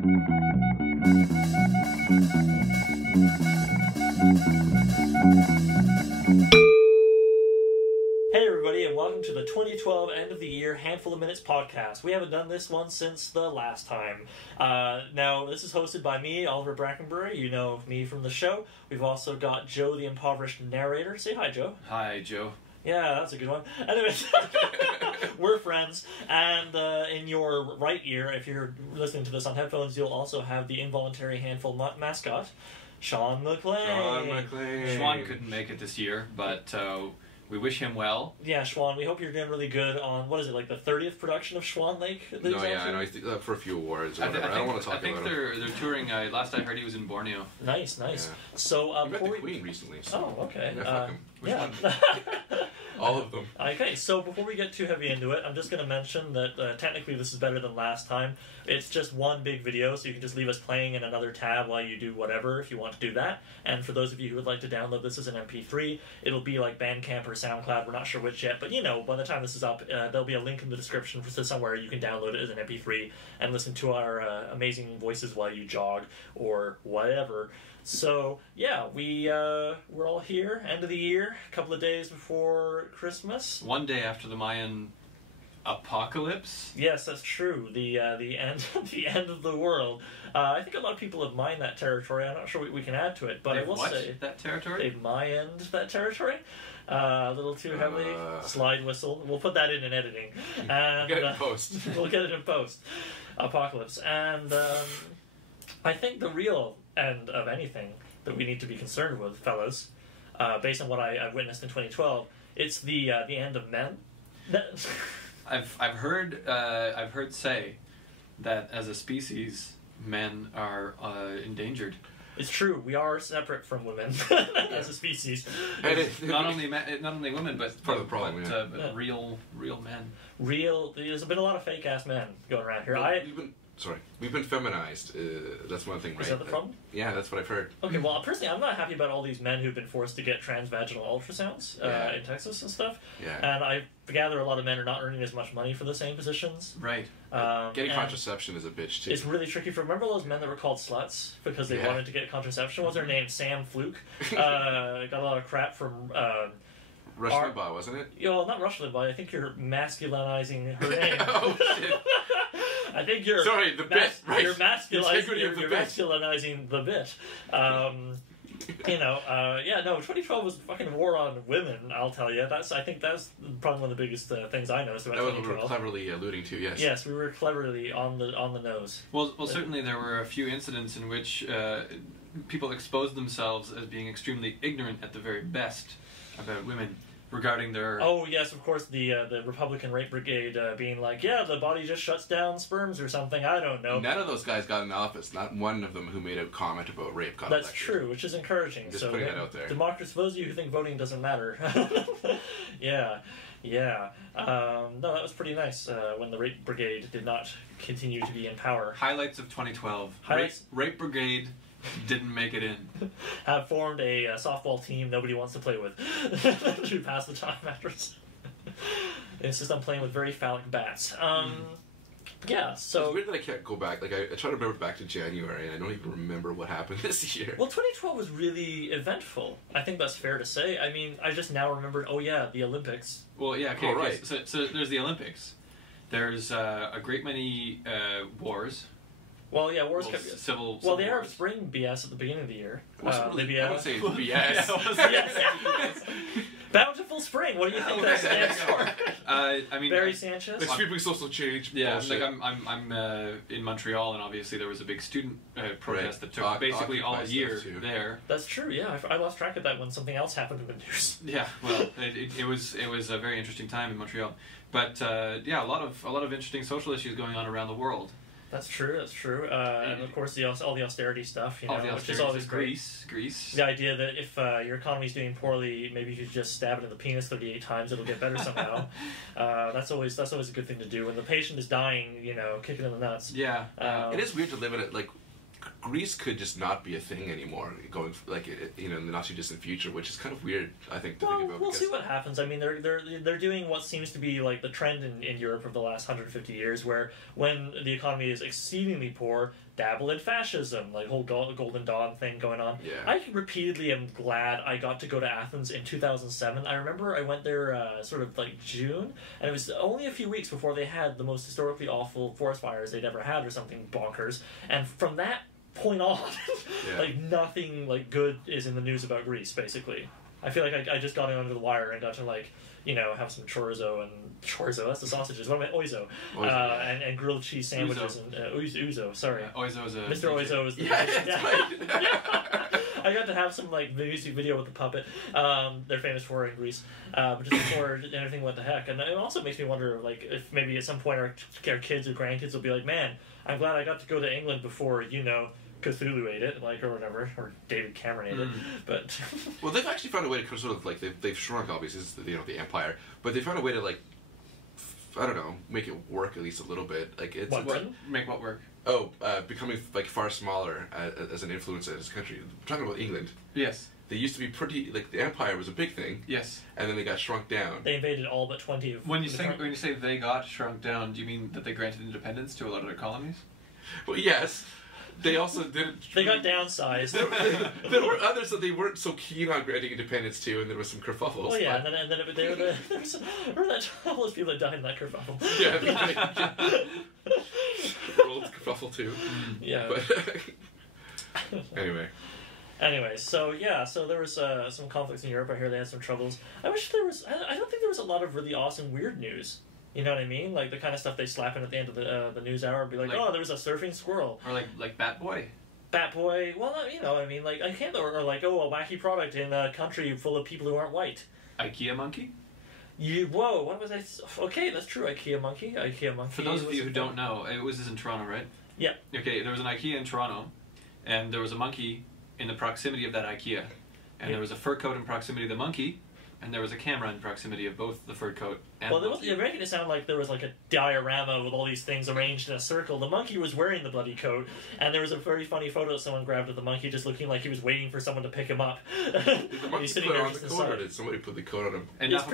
Hey everybody, and welcome to the 2012 End of the Year Handful of Minutes podcast. We haven't done this one since the last time. Now, this is hosted by me, Oliver Brackenbury. You know me from the show. We've also got Joe, the impoverished narrator. Say hi, Joe. Hi, Joe. Yeah, that's a good one. Anyways, we're friends. And in your right ear, if you're listening to this on headphones, you'll also have the involuntary handful mascot, Sean McLean. Schwan couldn't make it this year, but we wish him well. Yeah, Schwan, we hope you're doing really good on, what is it, like the 30th production of Schwan Lake? No, yeah, I know. He's up for a few awards or whatever. I don't want to talk about it. I think they're touring. Last I heard, he was in Borneo. Nice. Yeah. So, we met the Queen recently. So. Oh, okay. Yeah, fuck him. Yeah. All of them. Okay, so before we get too heavy into it, I'm just going to mention that technically this is better than last time. It's just one big video, so you can just leave us playing in another tab while you do whatever if you want to do that. And for those of you who would like to download this as an MP3, it'll be like Bandcamp or SoundCloud. We're not sure which yet, but you know, by the time this is up, there'll be a link in the description for somewhere you can download it as an MP3 and listen to our amazing voices while you jog or whatever. So, yeah, we're all here, end of the year, a couple of days before Christmas. One day after the Mayan apocalypse. Yes, that's true. The end of the world. I think a lot of people have mined that territory. I'm not sure we can add to it, but I will say that territory. They've mined that territory. A little too heavily. Slide whistle. We'll put that in editing. And Get it in post. We'll get it in post. Apocalypse. And I think the real end of anything that we need to be concerned with, fellas, based on what I've witnessed in 2012, it's the end of men. I've heard say that as a species, men are endangered. It's true. We are separate from women as a species. Not only women, but part of the problem. But real men. There's been a lot of fake ass men going around here. We've been feminized. That's one thing, right? Is that the problem? Yeah, that's what I've heard. Okay, well, personally, I'm not happy about all these men who've been forced to get transvaginal ultrasounds in Texas and stuff. Yeah. And I gather a lot of men are not earning as much money for the same positions. Right. Getting contraception is a bitch, too. It's really tricky. Remember those men that were called sluts because they wanted to get contraception? What's their name? Sam Fluke. Got a lot of crap from... Rush Limbaugh, wasn't it? Well, not Rush Limbaugh. I think you're masculinizing her name. Oh, shit. I think you're... Sorry, the bit, right. You're masculinizing the bit. 2012 was fucking war on women, I'll tell you. I think that's probably one of the biggest things I noticed about 2012. That was what we were cleverly alluding to, yes. Yes, we were cleverly on the nose. Well, certainly there were a few incidents in which people exposed themselves as being extremely ignorant at the very best about women. Regarding their... Oh, yes, of course, the Republican Rape Brigade being like, yeah, the body just shuts down sperms or something, I don't know. None of those guys got in office. Not one of them who made a comment about rape got That's elected. True, which is encouraging. Just putting that out there. Democrats, for those of you who think voting doesn't matter. Yeah. No, that was pretty nice when the Rape Brigade did not continue to be in power. Highlights of 2012. Rape Brigade... didn't make it in. Have formed a softball team nobody wants to play with to pass the time afterwards. Insist on playing with very phallic bats. Yeah, so... It's weird that I can't go back. Like, I try to remember back to January, and I don't even remember what happened this year. Well, 2012 was really eventful. I think that's fair to say. I mean, I just now remembered, the Olympics. Well, yeah, okay. Oh, right. So there's the Olympics. There's a great many wars. Well, yeah, wars kept... Civil the Arab Spring BS at the beginning of the year. I would say BS. Yes. Bountiful Spring. What do you think that stands for? I mean, Barry Sanchez. Like sweeping social change. Yeah, bullshit. like I'm in Montreal, and obviously there was a big student protest that took basically all year there. That's true. Yeah, I lost track of that when something else happened in the news. Yeah, well, it was a very interesting time in Montreal, but a lot of interesting social issues going on around the world. That's true. And of course, all the austerity stuff, which is always great. Greece. The idea that if your economy's doing poorly, maybe you just stab it in the penis 38 times, it'll get better somehow. That's always a good thing to do. When the patient is dying, kick it in the nuts. Yeah. It is weird to live in it. Like, Greece could just not be a thing anymore, going like in the not too distant future, which is kind of weird, I think, to think about. We'll see what happens. I mean, they're doing what seems to be like the trend in Europe of the last 150 years, where when the economy is exceedingly poor, dabble in fascism, like whole Golden Dawn thing going on. Yeah. I repeatedly am glad I got to go to Athens in 2007. I remember I went there sort of like June, and it was only a few weeks before they had the most historically awful forest fires they'd ever had, or something bonkers. And from that point on, like nothing like good is in the news about Greece. Basically, I feel like I just got in under the wire and got to like have some chorizo, that's the sausages. What am I? Oizo. And grilled cheese sandwiches and ouzo. Sorry, Oizo is a Mr. Oizo is the I got to have some like music video with the puppet. They're famous for in Greece, but just before anything went to heck. And it also makes me wonder, like, if maybe at some point our kids or grandkids will be like, man, I'm glad I got to go to England before Cthulhu ate it, like, or whatever, or David Cameron ate it. But well, they've actually found a way to sort of like they've shrunk, obviously, the empire, but they found a way to like I don't know, make it work at least a little bit. Like make what work? Becoming like far smaller as an influence in this country. I'm talking about England. Yes. They used to be pretty like the empire was a big thing. Yes. And then they got shrunk down. They invaded all but 20 of. When you say they got shrunk down, do you mean that they granted independence to a lot of their colonies? Well, yes. They also didn't. They got downsized. There were others that they weren't so keen on granting independence to, and there was some kerfuffles. Well, yeah, and then there was remember that all those people that died in that kerfuffle. Yeah, rolled kerfuffle too. Yeah. But Anyway, so there was some conflicts in Europe. I hear they had some troubles. I wish there was. I don't think there was a lot of really awesome weird news. You know what I mean? Like the kind of stuff they slap in at the end of the news hour, be like, oh, there was a surfing squirrel. Or like Bat Boy. Bat Boy, well, I mean, like, I can't, or like, oh, a wacky product in a country full of people who aren't white. IKEA monkey? Whoa, what was I? Okay, that's true, IKEA monkey. For those of you who don't know, it was in Toronto, right? Yeah. Okay, there was an IKEA in Toronto, and there was a monkey in the proximity of that IKEA. And there was a fur coat in proximity of the monkey, and there was a camera in proximity of both the fur coat and the monkey. You're making it sound like there was like a diorama with all these things arranged in a circle. The monkey was wearing the bloody coat, and there was a very funny photo someone grabbed of the monkey just looking like he was waiting for someone to pick him up. Did the monkey put on the coat, or did somebody put the coat on him? Enough.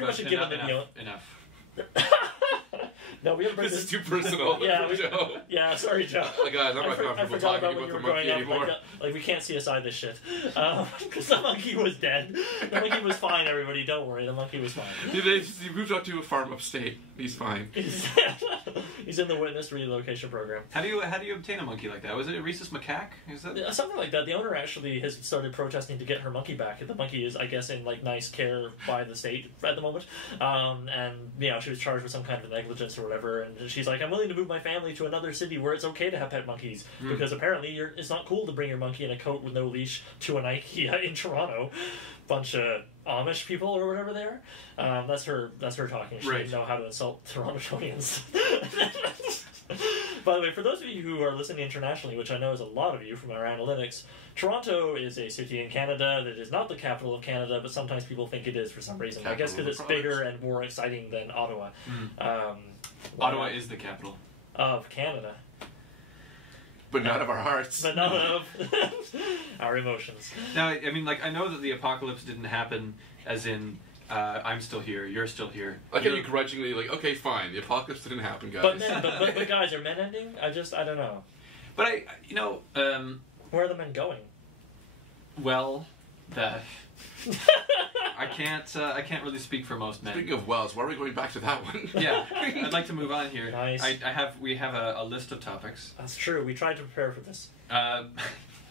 No, we have this is too personal. Joe. Yeah, sorry, Joe. Oh, guys, I'm not comfortable talking about the monkey anymore. Like, we can't see aside this shit. Because the monkey was dead. The monkey was fine, everybody. Don't worry. The monkey was fine. He moved up to a farm upstate. He's fine. He's in the witness relocation program. How do you obtain a monkey like that? Was it a rhesus macaque? Is that something like that? The owner actually has started protesting to get her monkey back. The monkey is, I guess, in like nice care by the state at the moment. And she was charged with some kind of negligence or whatever. And she's like, I'm willing to move my family to another city where it's okay to have pet monkeys because apparently it's not cool to bring your monkey in a coat with no leash to an IKEA in Toronto. Bunch of Amish people or whatever they are. That's her talking. She didn't know how to insult Torontonians. By the way, for those of you who are listening internationally, which I know is a lot of you from our analytics, Toronto is a city in Canada that is not the capital of Canada, but sometimes people think it is for some reason. I guess because it's bigger and more exciting than Ottawa. Ottawa is the capital of Canada. But not of our hearts. But not of our emotions. Now, I mean, like, I know that the apocalypse didn't happen as in, I'm still here, you're still here. Like, are you grudgingly like, okay, fine, the apocalypse didn't happen, guys. But guys, are men ending? I don't know. But where are the men going? Well, I can't really speak for most men. Speaking of wells, why are we going back to that one? Yeah, I'd like to move on here. Nice. We have a list of topics. That's true. We tried to prepare for this.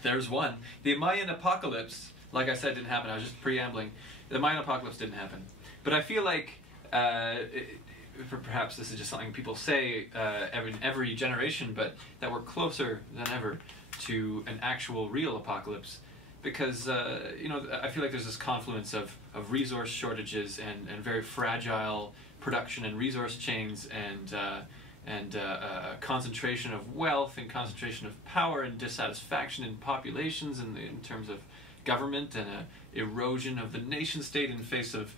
There's one. The Mayan apocalypse, like I said, didn't happen. I was just preambling. The Mayan apocalypse didn't happen. But I feel like, perhaps this is just something people say every generation, but that we're closer than ever to an actual real apocalypse. Because, I feel like there's this confluence of resource shortages and very fragile production and resource chains and concentration of wealth and concentration of power and dissatisfaction in populations in terms of government and erosion of the nation state in face of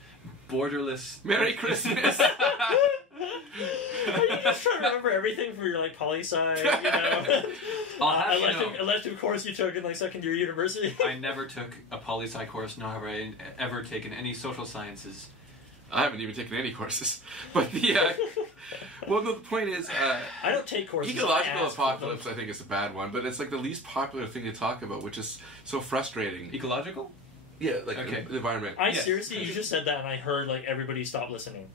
borderless... Merry Christmas! Are you just trying to remember everything for your like poli sci, you know. Elective course you took in like second year university. I never took a poli sci course, nor have I ever taken any social sciences. I haven't even taken any courses. But the well, no, the point is, I don't take courses. Ecological apocalypse, I think, is a bad one, but it's like the least popular thing to talk about, which is so frustrating. Ecological? Yeah, like the environment. Seriously, you just said that, and I heard like everybody stop listening.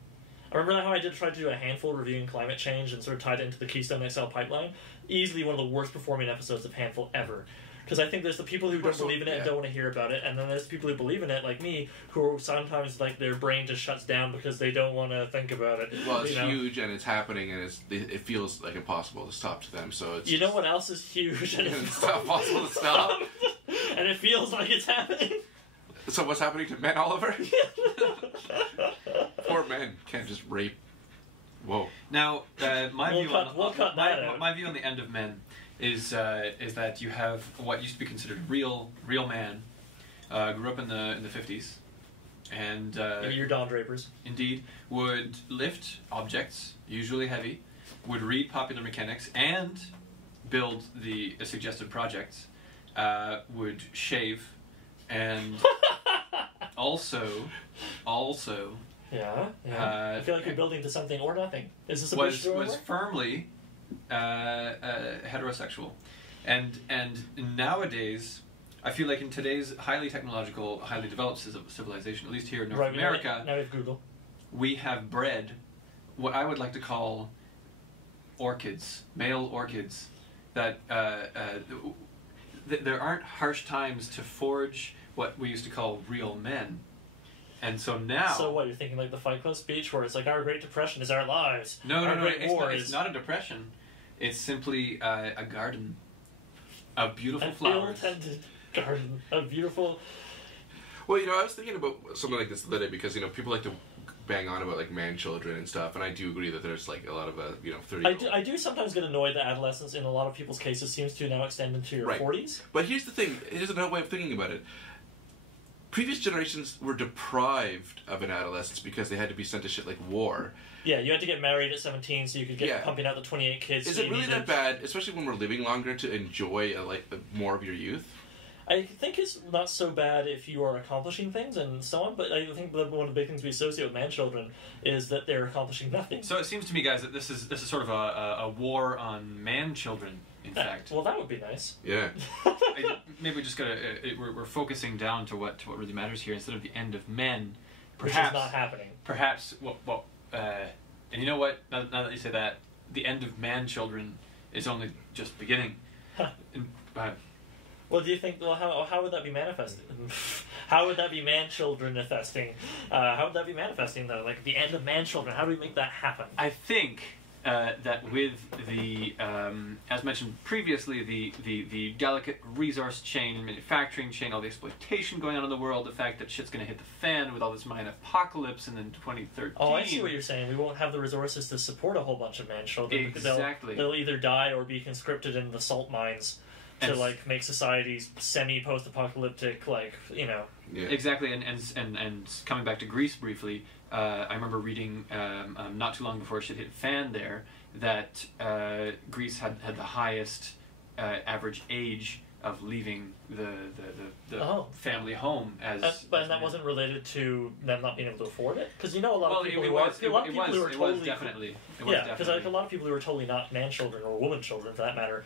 I remember how I did try to do a handful reviewing climate change and sort of tied it into the Keystone XL pipeline. Easily one of the worst performing episodes of Handful ever. Because I think there's the people who don't believe in it and don't want to hear about it, and then there's the people who believe in it, like me, who sometimes like their brain just shuts down because they don't want to think about it. Well, it's huge and it's happening, and it feels like impossible to stop to them. So it's what else is huge and it's not possible to stop, and it feels like it's happening. So what's happening to men, Oliver? Poor men can't just rape. Whoa. Now, my view on the end of men is that you have what used to be considered real man, grew up in the 50s, and your Don Drapers, indeed, would lift objects, usually heavy, would read popular mechanics and build the suggested projects, would shave, and also. Yeah. I feel like you're building to something or nothing. Is this a was firmly heterosexual, and nowadays, I feel like in today's highly technological, highly developed civilization, at least here in North America, now we have Google. We have bred what I would like to call orchids, male orchids, that there aren't harsh times to forge what we used to call real men. And so now... So what, you're thinking like the Fight Club speech where it's like, our Great Depression is our lives. No, it's not a depression. It's simply a garden of beautiful flowers. An ill-tended garden of beautiful... Well, I was thinking about something like this the other day because, people like to bang on about, like, man-children and stuff, and I do agree that there's, like, a lot of, 30-year-olds. I do sometimes get annoyed that adolescence, in a lot of people's cases, seems to now extend into your 40s. But here's the thing. Here's another way of thinking about it. Previous generations were deprived of an adolescence because they had to be sent to shit like war. Yeah, you had to get married at 17 so you could get pumping out the 28 kids. Is it really that bad, especially when we're living longer, to enjoy more of your youth? I think it's not so bad if you are accomplishing things and so on, but I think one of the big things we associate with man-children is that they're accomplishing nothing. So it seems to me, guys, that this is sort of a war on man-children. In fact, well, that would be nice. Yeah. Maybe we just gotta. We're focusing down to what really matters here instead of the end of men. Which is not happening. Perhaps. And you know what? Now that you say that, the end of man-children is only just beginning. Well, do you think? Well, how would that be manifested? How would that be man-children manifesting? How would that be manifesting though? Like the end of man-children. How do we make that happen? I think. That with the, as mentioned previously, the delicate resource chain and manufacturing chain, all the exploitation going on in the world, the fact that shit's going to hit the fan with all this mine apocalypse and then 2013. Oh, I see what you're saying. We won't have the resources to support a whole bunch of man-children. Exactly. Because they'll either die or be conscripted in the salt mines to make societies semi-post-apocalyptic, Yeah. Exactly, and coming back to Greece briefly, I remember reading not too long before shit hit fan there that Greece had the highest average age of leaving the family home but that wasn't related to them not being able to afford it, because a lot of people who was definitely because a lot of people who are totally not man children or woman children for that matter.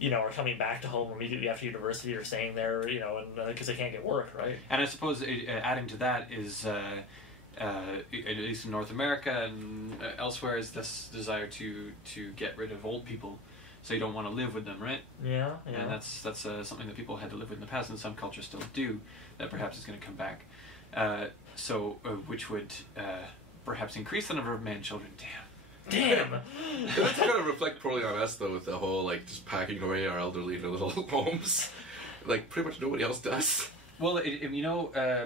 Are coming back to home immediately after university or staying there, and because they can't get work, right? And I suppose adding to that is, at least in North America and elsewhere, is this desire to get rid of old people, so you don't want to live with them, right? Yeah. And that's something that people had to live with in the past, and some cultures still do. That perhaps is going to come back. Which would perhaps increase the number of man children. Damn. That's kind of reflect poorly on us, though, with the whole, just packing away our elderly in their little homes. Pretty much nobody else does. Well, but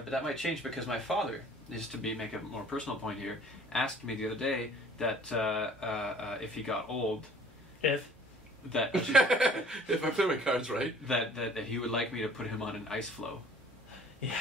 that might change because my father, just to make a more personal point here, asked me the other day that if he got old... If I play my cards right. That he would like me to put him on an ice flow. Yeah.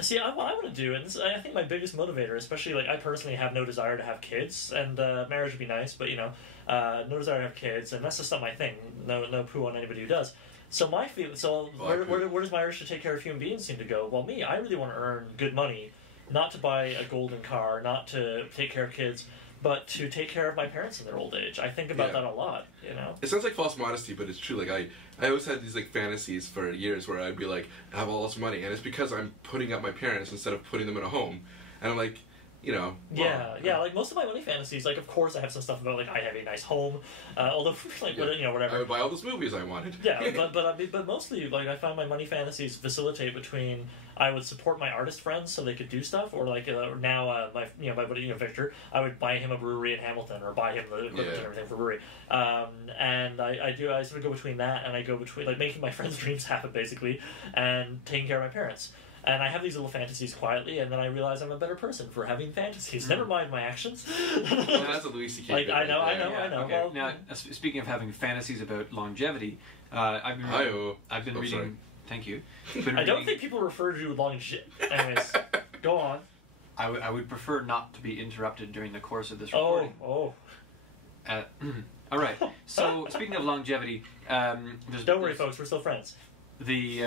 See, what I want to do, and this, I think my biggest motivator, especially like I personally have no desire to have kids, and marriage would be nice, but you know, no desire to have kids, and that's just not my thing. No poo on anybody who does. So my feeling, where does my urge to take care of human beings seem to go? Well, me, I really want to earn good money, not to buy a golden car, not to take care of kids, but to take care of my parents in their old age. I think about that a lot, you know? It sounds like false modesty, but it's true. Like, I always had these, like, fantasies for years where I'd be like, I have all this money, and it's because I'm putting up my parents instead of putting them in a home. And I'm like, you know... Yeah, like, most of my money fantasies, like, of course I have some stuff about, like, I have a nice home, although, like, you know, whatever. I would buy all those movies I wanted. Yeah, but mostly, like, I found my money fantasies facilitate between... I would support my artist friends so they could do stuff, or like now my buddy Victor, I would buy him a brewery in Hamilton, or buy him the equipment and everything for brewery. And I sort of go between that, and I go between like making my friends' dreams happen basically, and taking care of my parents. And I have these little fantasies quietly, and then I realize I'm a better person for having fantasies. Never mind my actions. Yeah, that's a Louis C.K. Like I know. Okay. Well, now, speaking of having fantasies about longevity, I've been reading. Sorry. Thank you. I don't think people refer to longevity. Anyways, go on. I would prefer not to be interrupted during the course of this recording. Oh. All right. So speaking of longevity, don't worry, folks. We're still friends. The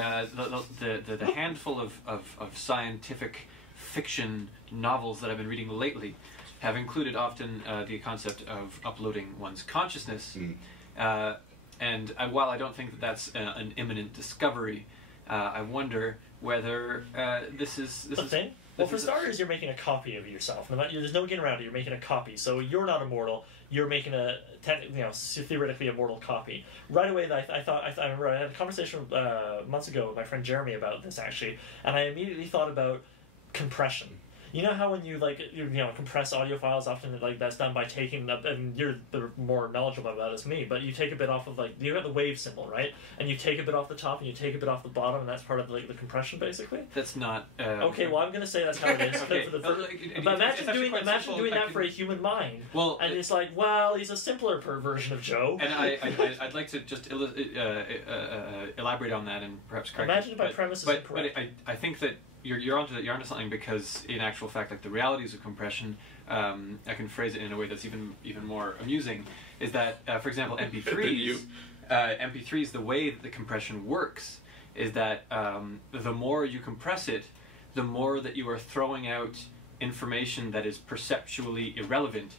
handful of scientific fiction novels that I've been reading lately have included often the concept of uploading one's consciousness. And while I don't think that that's an imminent discovery, I wonder whether this is a thing. Well, for starters, you're making a copy of yourself. There's no getting around it. You're making a copy, so you're not immortal. You're making a theoretically immortal copy. Right away, I remember I had a conversation months ago with my friend Jeremy about this actually, and I immediately thought about compression. You know how when you compress audio files, often like that's done by taking and you're more knowledgeable about it as me, but you take a bit off of you got the wave symbol, right? And you take a bit off the top and you take a bit off the bottom, and that's part of the compression basically. That's not. Okay, well I'm gonna say that's how it is. Okay. But imagine doing that for a human mind. Well, and it's like, well, he's a simpler version of Joe. And I'd like to just elaborate on that and perhaps correct. Imagine if my premise is incorrect. But I think that. You're onto something, because in actual fact, like the realities of compression, I can phrase it in a way that's even more amusing. Is that, for example, MP3s, MP3s, the way that the compression works is that the more you compress it, the more that you are throwing out information that is perceptually irrelevant,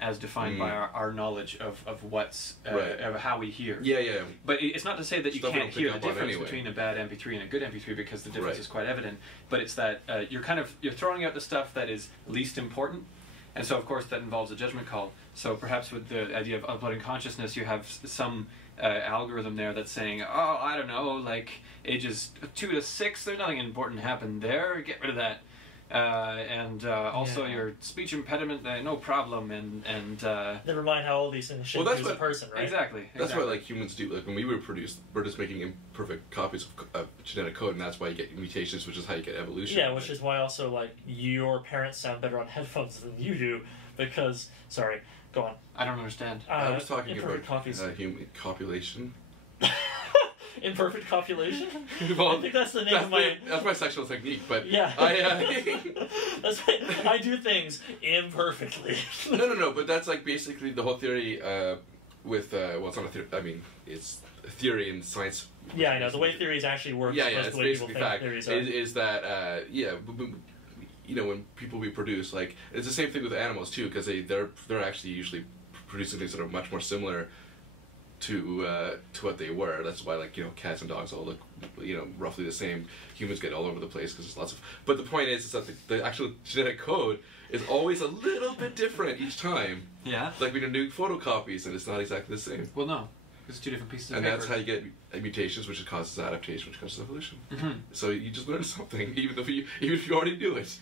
as defined by our knowledge of what's of how we hear. Yeah. But it's not to say that you can't hear the difference anyway. between a bad MP3 and a good MP3, because the difference is quite evident. But it's that you're throwing out the stuff that is least important, and so of course that involves a judgment call. So perhaps with the idea of uploading consciousness, you have some algorithm there that's saying, oh, I don't know, like ages 2 to 6, there's nothing important happened there. Get rid of that. Also your speech impediment, no problem, and never mind how all these things shape you as a person, right? Exactly. That's what like humans do. Like when we reproduce, we're just making imperfect copies of genetic code, and that's why you get mutations, which is how you get evolution. Yeah, which is why also like your parents sound better on headphones than you do, because sorry, go on. I don't understand. I was talking about copies. Human copulation. Imperfect copulation? Well, I think that's the name of my... That's my sexual technique, but... Yeah. That's I do things imperfectly. No, but that's like basically the whole theory with... well, it's not a theory, I mean, it's a theory in science. Yeah, I know. The way theories actually work it's the way basically people fact. think theories are. Is that, you know, when people reproduce, like, it's the same thing with animals, too, because they're actually usually producing things that are much more similar to what they were. That's why, like, you know, cats and dogs all look, you know, roughly the same. Humans get all over the place because there's lots of... But the point is that the actual genetic code is always a little bit different each time. Yeah? Like we do photocopies, and it's not exactly the same. Well, no. It's 2 different pieces of paper. And that's how you get mutations, which causes adaptation, which causes evolution. Mm-hmm. So you just learn something, even if you already knew it.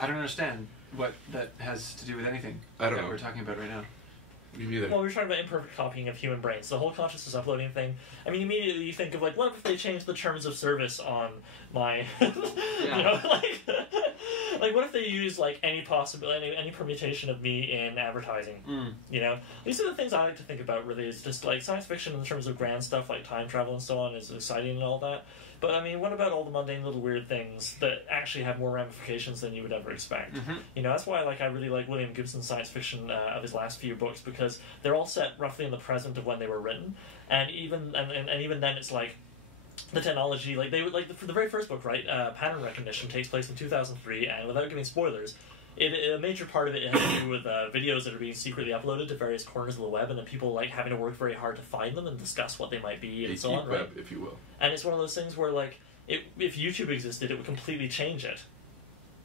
I don't understand what that has to do with anything that we're talking about right now. Well, we were talking about imperfect copying of human brains. The whole consciousness uploading thing. I mean, immediately you think of, like, what if they changed the terms of service on my... You know, like... Like, what if they use like any permutation of me in advertising? You know, these are the things I like to think about. Really, is just like science fiction in terms of grand stuff like time travel and so on is exciting and all that. But I mean, what about all the mundane little weird things that actually have more ramifications than you would ever expect? You know, that's why I really like William Gibson's science fiction of his last few books, because they're all set roughly in the present of when they were written, and even then it's like the technology, like they would like for the very first book, right? Pattern recognition takes place in 2003, and without giving spoilers, a major part of it has to do with videos that are being secretly uploaded to various corners of the web, and then people like having to work very hard to find them and discuss what they might be and so on, right? Web, if you will. And it's one of those things where like if YouTube existed, it would completely change it,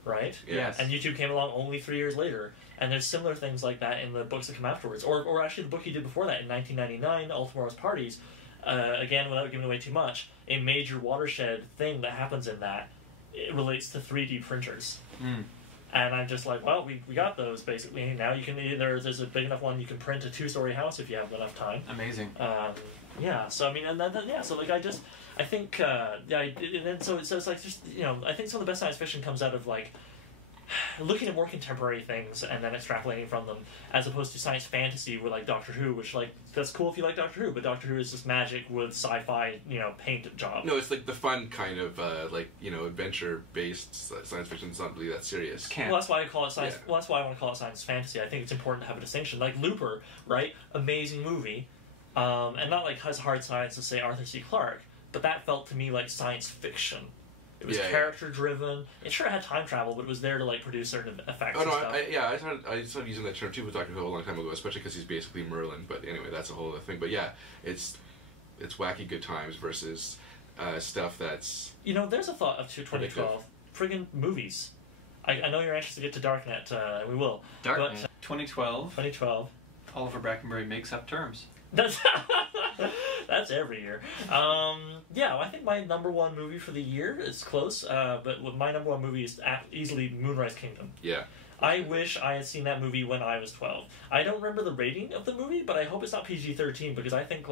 right? Yes. And YouTube came along only 3 years later, and there's similar things like that in the books that come afterwards, or actually the book he did before that in 1999, All Tomorrow's Parties. Again, without giving away too much, a major watershed thing that happens in that it relates to 3D printers. And I'm just like, well, we got those basically. Now you can there's a big enough one you can print a 2-story house if you have enough time. Amazing. Yeah. So I mean, and then yeah. So like I think and then so it's like just I think some of the best science fiction comes out of like looking at more contemporary things and then extrapolating from them, as opposed to science fantasy with like Doctor Who, which like that's cool if you like Doctor Who, but Doctor Who is just magic with sci-fi paint job. No, it's like the fun kind of adventure based science fiction. It's not really that serious. Well, that's why I call it science. Yeah. Well, that's why I want to call it science fantasy. I think it's important to have a distinction. Like Looper, right? Amazing movie, and not like has hard science to say Arthur C. Clarke, but that felt to me like science fiction. It was character driven. It sure had time travel, but it was there to like produce certain effects. Oh no, and stuff. I started using that term too with Doctor Who a long time ago, especially because he's basically Merlin. But anyway, that's a whole other thing. But yeah, it's wacky good times versus stuff that's there's a thought of 2012 friggin' movies. I know you're anxious to get to Darknet. We will. Darknet. 2012. 2012. Oliver Brackenbury makes up terms. That's every year. I think my number one movie for the year is close, but my number one movie is easily Moonrise Kingdom. Yeah. I wish I had seen that movie when I was 12. I don't remember the rating of the movie, but I hope it's not PG-13, because I think,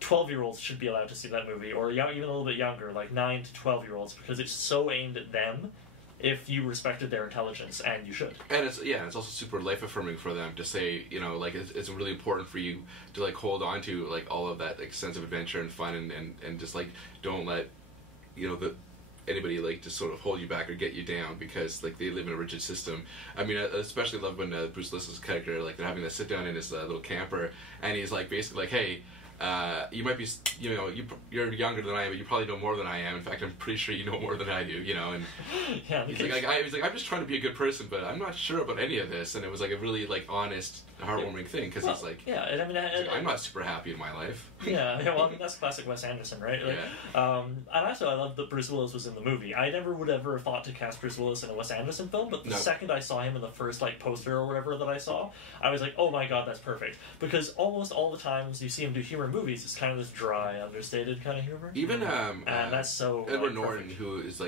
12-year-olds should be allowed to see that movie, or even a little bit younger, 9 to 12-year-olds, because it's so aimed at them, if you respected their intelligence, and you should. And it's also super life affirming for them to say, it's really important for you to hold on to all of that sense of adventure and fun and just don't let anybody just sort of hold you back or get you down, because they live in a rigid system. I mean, I especially love when Bruce Willis's character they're having to sit down in his little camper, and he's basically hey. You might be, you're younger than I am, but you probably know more than I am. In fact, I'm pretty sure you know more than I do, and yeah, he's I'm just trying to be a good person, but I'm not sure about any of this. And it was a really honest, heartwarming thing, because he's yeah, and I mean, I'm not super happy in my life. Yeah, well, I mean, that's classic Wes Anderson, right? And also I love that Bruce Willis was in the movie. I never would ever thought to cast Bruce Willis in a Wes Anderson film, but the second I saw him in the first poster or whatever that I saw, I was like, oh my god, that's perfect. Because almost all the times you see him do humor movies, it's kind of this dry, understated kind of humor. Even and that's so Edward Norton, who is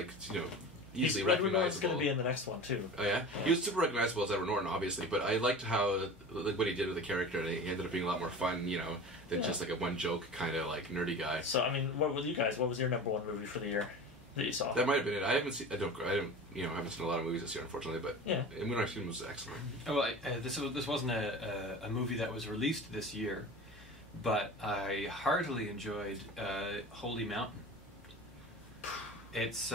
easily recognizable. Edward Norton's going to be in the next one too. Oh yeah, he was super recognizable as Edward Norton, obviously, but I liked how what he did with the character, and he ended up being a lot more fun, than just a one joke kind of nerdy guy. So I mean, what was your number one movie for the year that you saw? That might have been it. I haven't seen a lot of movies this year, unfortunately, but Moonrise Kingdom was excellent. Oh, well, this wasn't a movie that was released this year, but I heartily enjoyed Holy Mountain. It's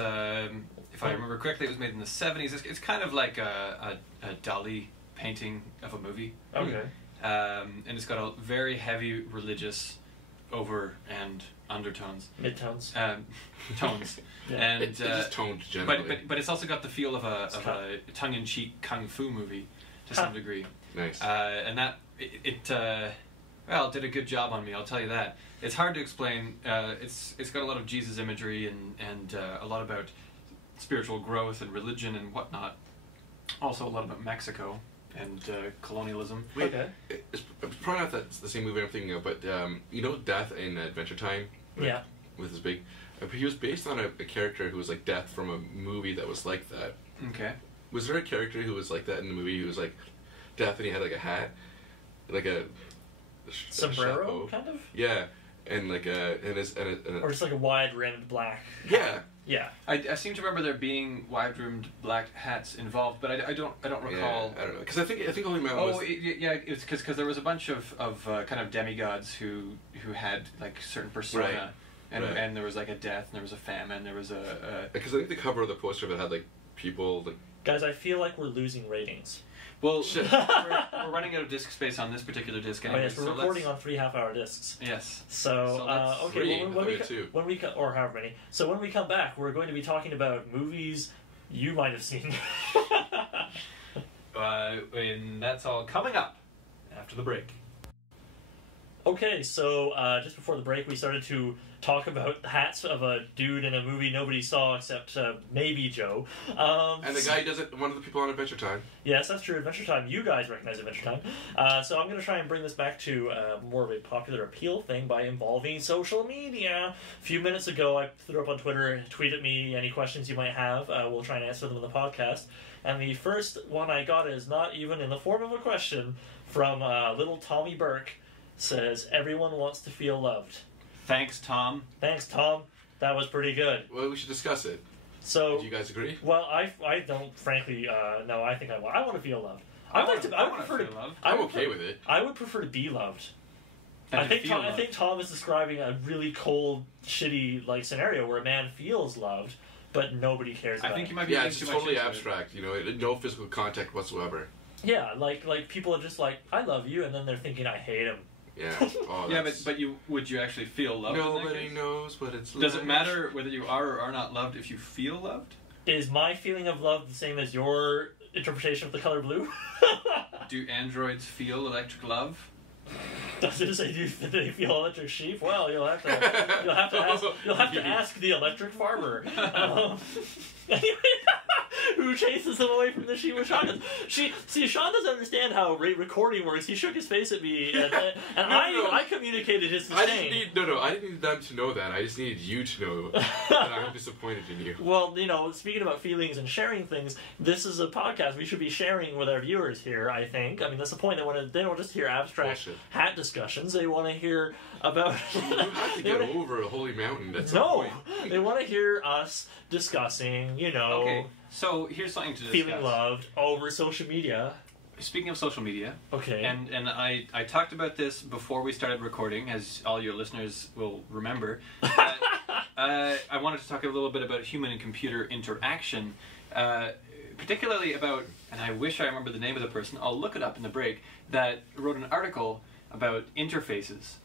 if I remember correctly, it was made in the 70s. It's kind of like a Dali painting of a movie. Okay. And it's got a very heavy religious over and undertones. Midtones. Tones. Yeah. And it's just toned generally. But it's also got the feel of a tongue-in-cheek kung fu movie to some degree. Nice. And that it did a good job on me, I'll tell you that. It's hard to explain. It's got a lot of Jesus imagery and a lot about spiritual growth and religion and whatnot. Also a lot about Mexico and colonialism. Wait, okay. It's probably not the same movie I'm thinking of, but Death in Adventure Time? Yeah. With his big... he was based on a character who was like Death from a movie that was like that. Okay. Was there a character who was like that in the movie who was like Death and he had a hat? Like a sombrero, kind of? Yeah. and like Or just like a wide-rimmed black. Yeah. Yeah. I seem to remember there being wide-rimmed black hats involved, but I don't recall. Yeah, I don't know, because I think Holy Mountain was... It's because there was a bunch of kind of demigods who had like certain persona, Right. And there was like a death, and there was a famine, there was a Because I think the cover of the poster of it had like people like... Guys, I feel like we're losing ratings. Well, Shit. we're running out of disk space on this particular disc anyway. Oh yes, we're so recording on 3 half-hour discs. Yes. So, let's okay, three. well, Two. or however many. So when we come back, we're going to be talking about movies you might have seen. And that's all coming up after the break. Okay, so just before the break, we started to talk about hats of a dude in a movie nobody saw except maybe Joe. And the guy who does it, one of the people on Adventure Time. Yes, that's true. Adventure Time. You guys recognize Adventure Time. So I'm going to try and bring this back to more of a popular appeal thing by involving social media. A few minutes ago, I threw up on Twitter, tweet at me any questions you might have. We'll try and answer them in the podcast. And the first one I got is not even in the form of a question from little Tommy Burke. Says, everyone wants to feel loved. Thanks, Tom. Thanks, Tom. That was pretty good. Well, we should discuss it. So, do you guys agree? Well, I don't, frankly, no, I think I want to feel loved. I would prefer to. Loved. I'm okay with it. I would prefer to be loved. And I think loved. Tom is describing a really cold, shitty like scenario where a man feels loved, but nobody cares about I think it. you might be Yeah, reading it's too just much totally into it. abstract. You know, no physical contact whatsoever. Yeah, like people are just like, I love you, and then they're thinking I hate him. Yeah. Oh, Yeah, but would you actually feel loved? in that nobody case? knows what it's like. Does it matter whether you are or are not loved if you feel loved? Is my feeling of love the same as your interpretation of the color blue? Do androids feel electric love? Does it say do they feel electric sheep? Well, you'll have to ask the electric farmer. Anyway, who chases them away from the sheep with shotguns. Sean doesn't understand how recording works. He shook his face at me, and I communicated his disdain. I didn't need them to know that. I just needed you to know that I'm disappointed in you. Well, speaking about feelings and sharing things, this is a podcast. We should be sharing with our viewers here, I think. I mean, that's the point. They don't just hear abstract hat discussions. They want to hear about... You have to get over a holy mountain. That's the No! point. They want to hear us discussing, Okay, so here's something to discuss. feeling loved over social media. Speaking of social media, Okay. and I talked about this before we started recording, as all your listeners will remember. I wanted to talk a little bit about human and computer interaction, particularly about, and I wish I remember the name of the person, I'll look it up in the break, that wrote an article about interfaces.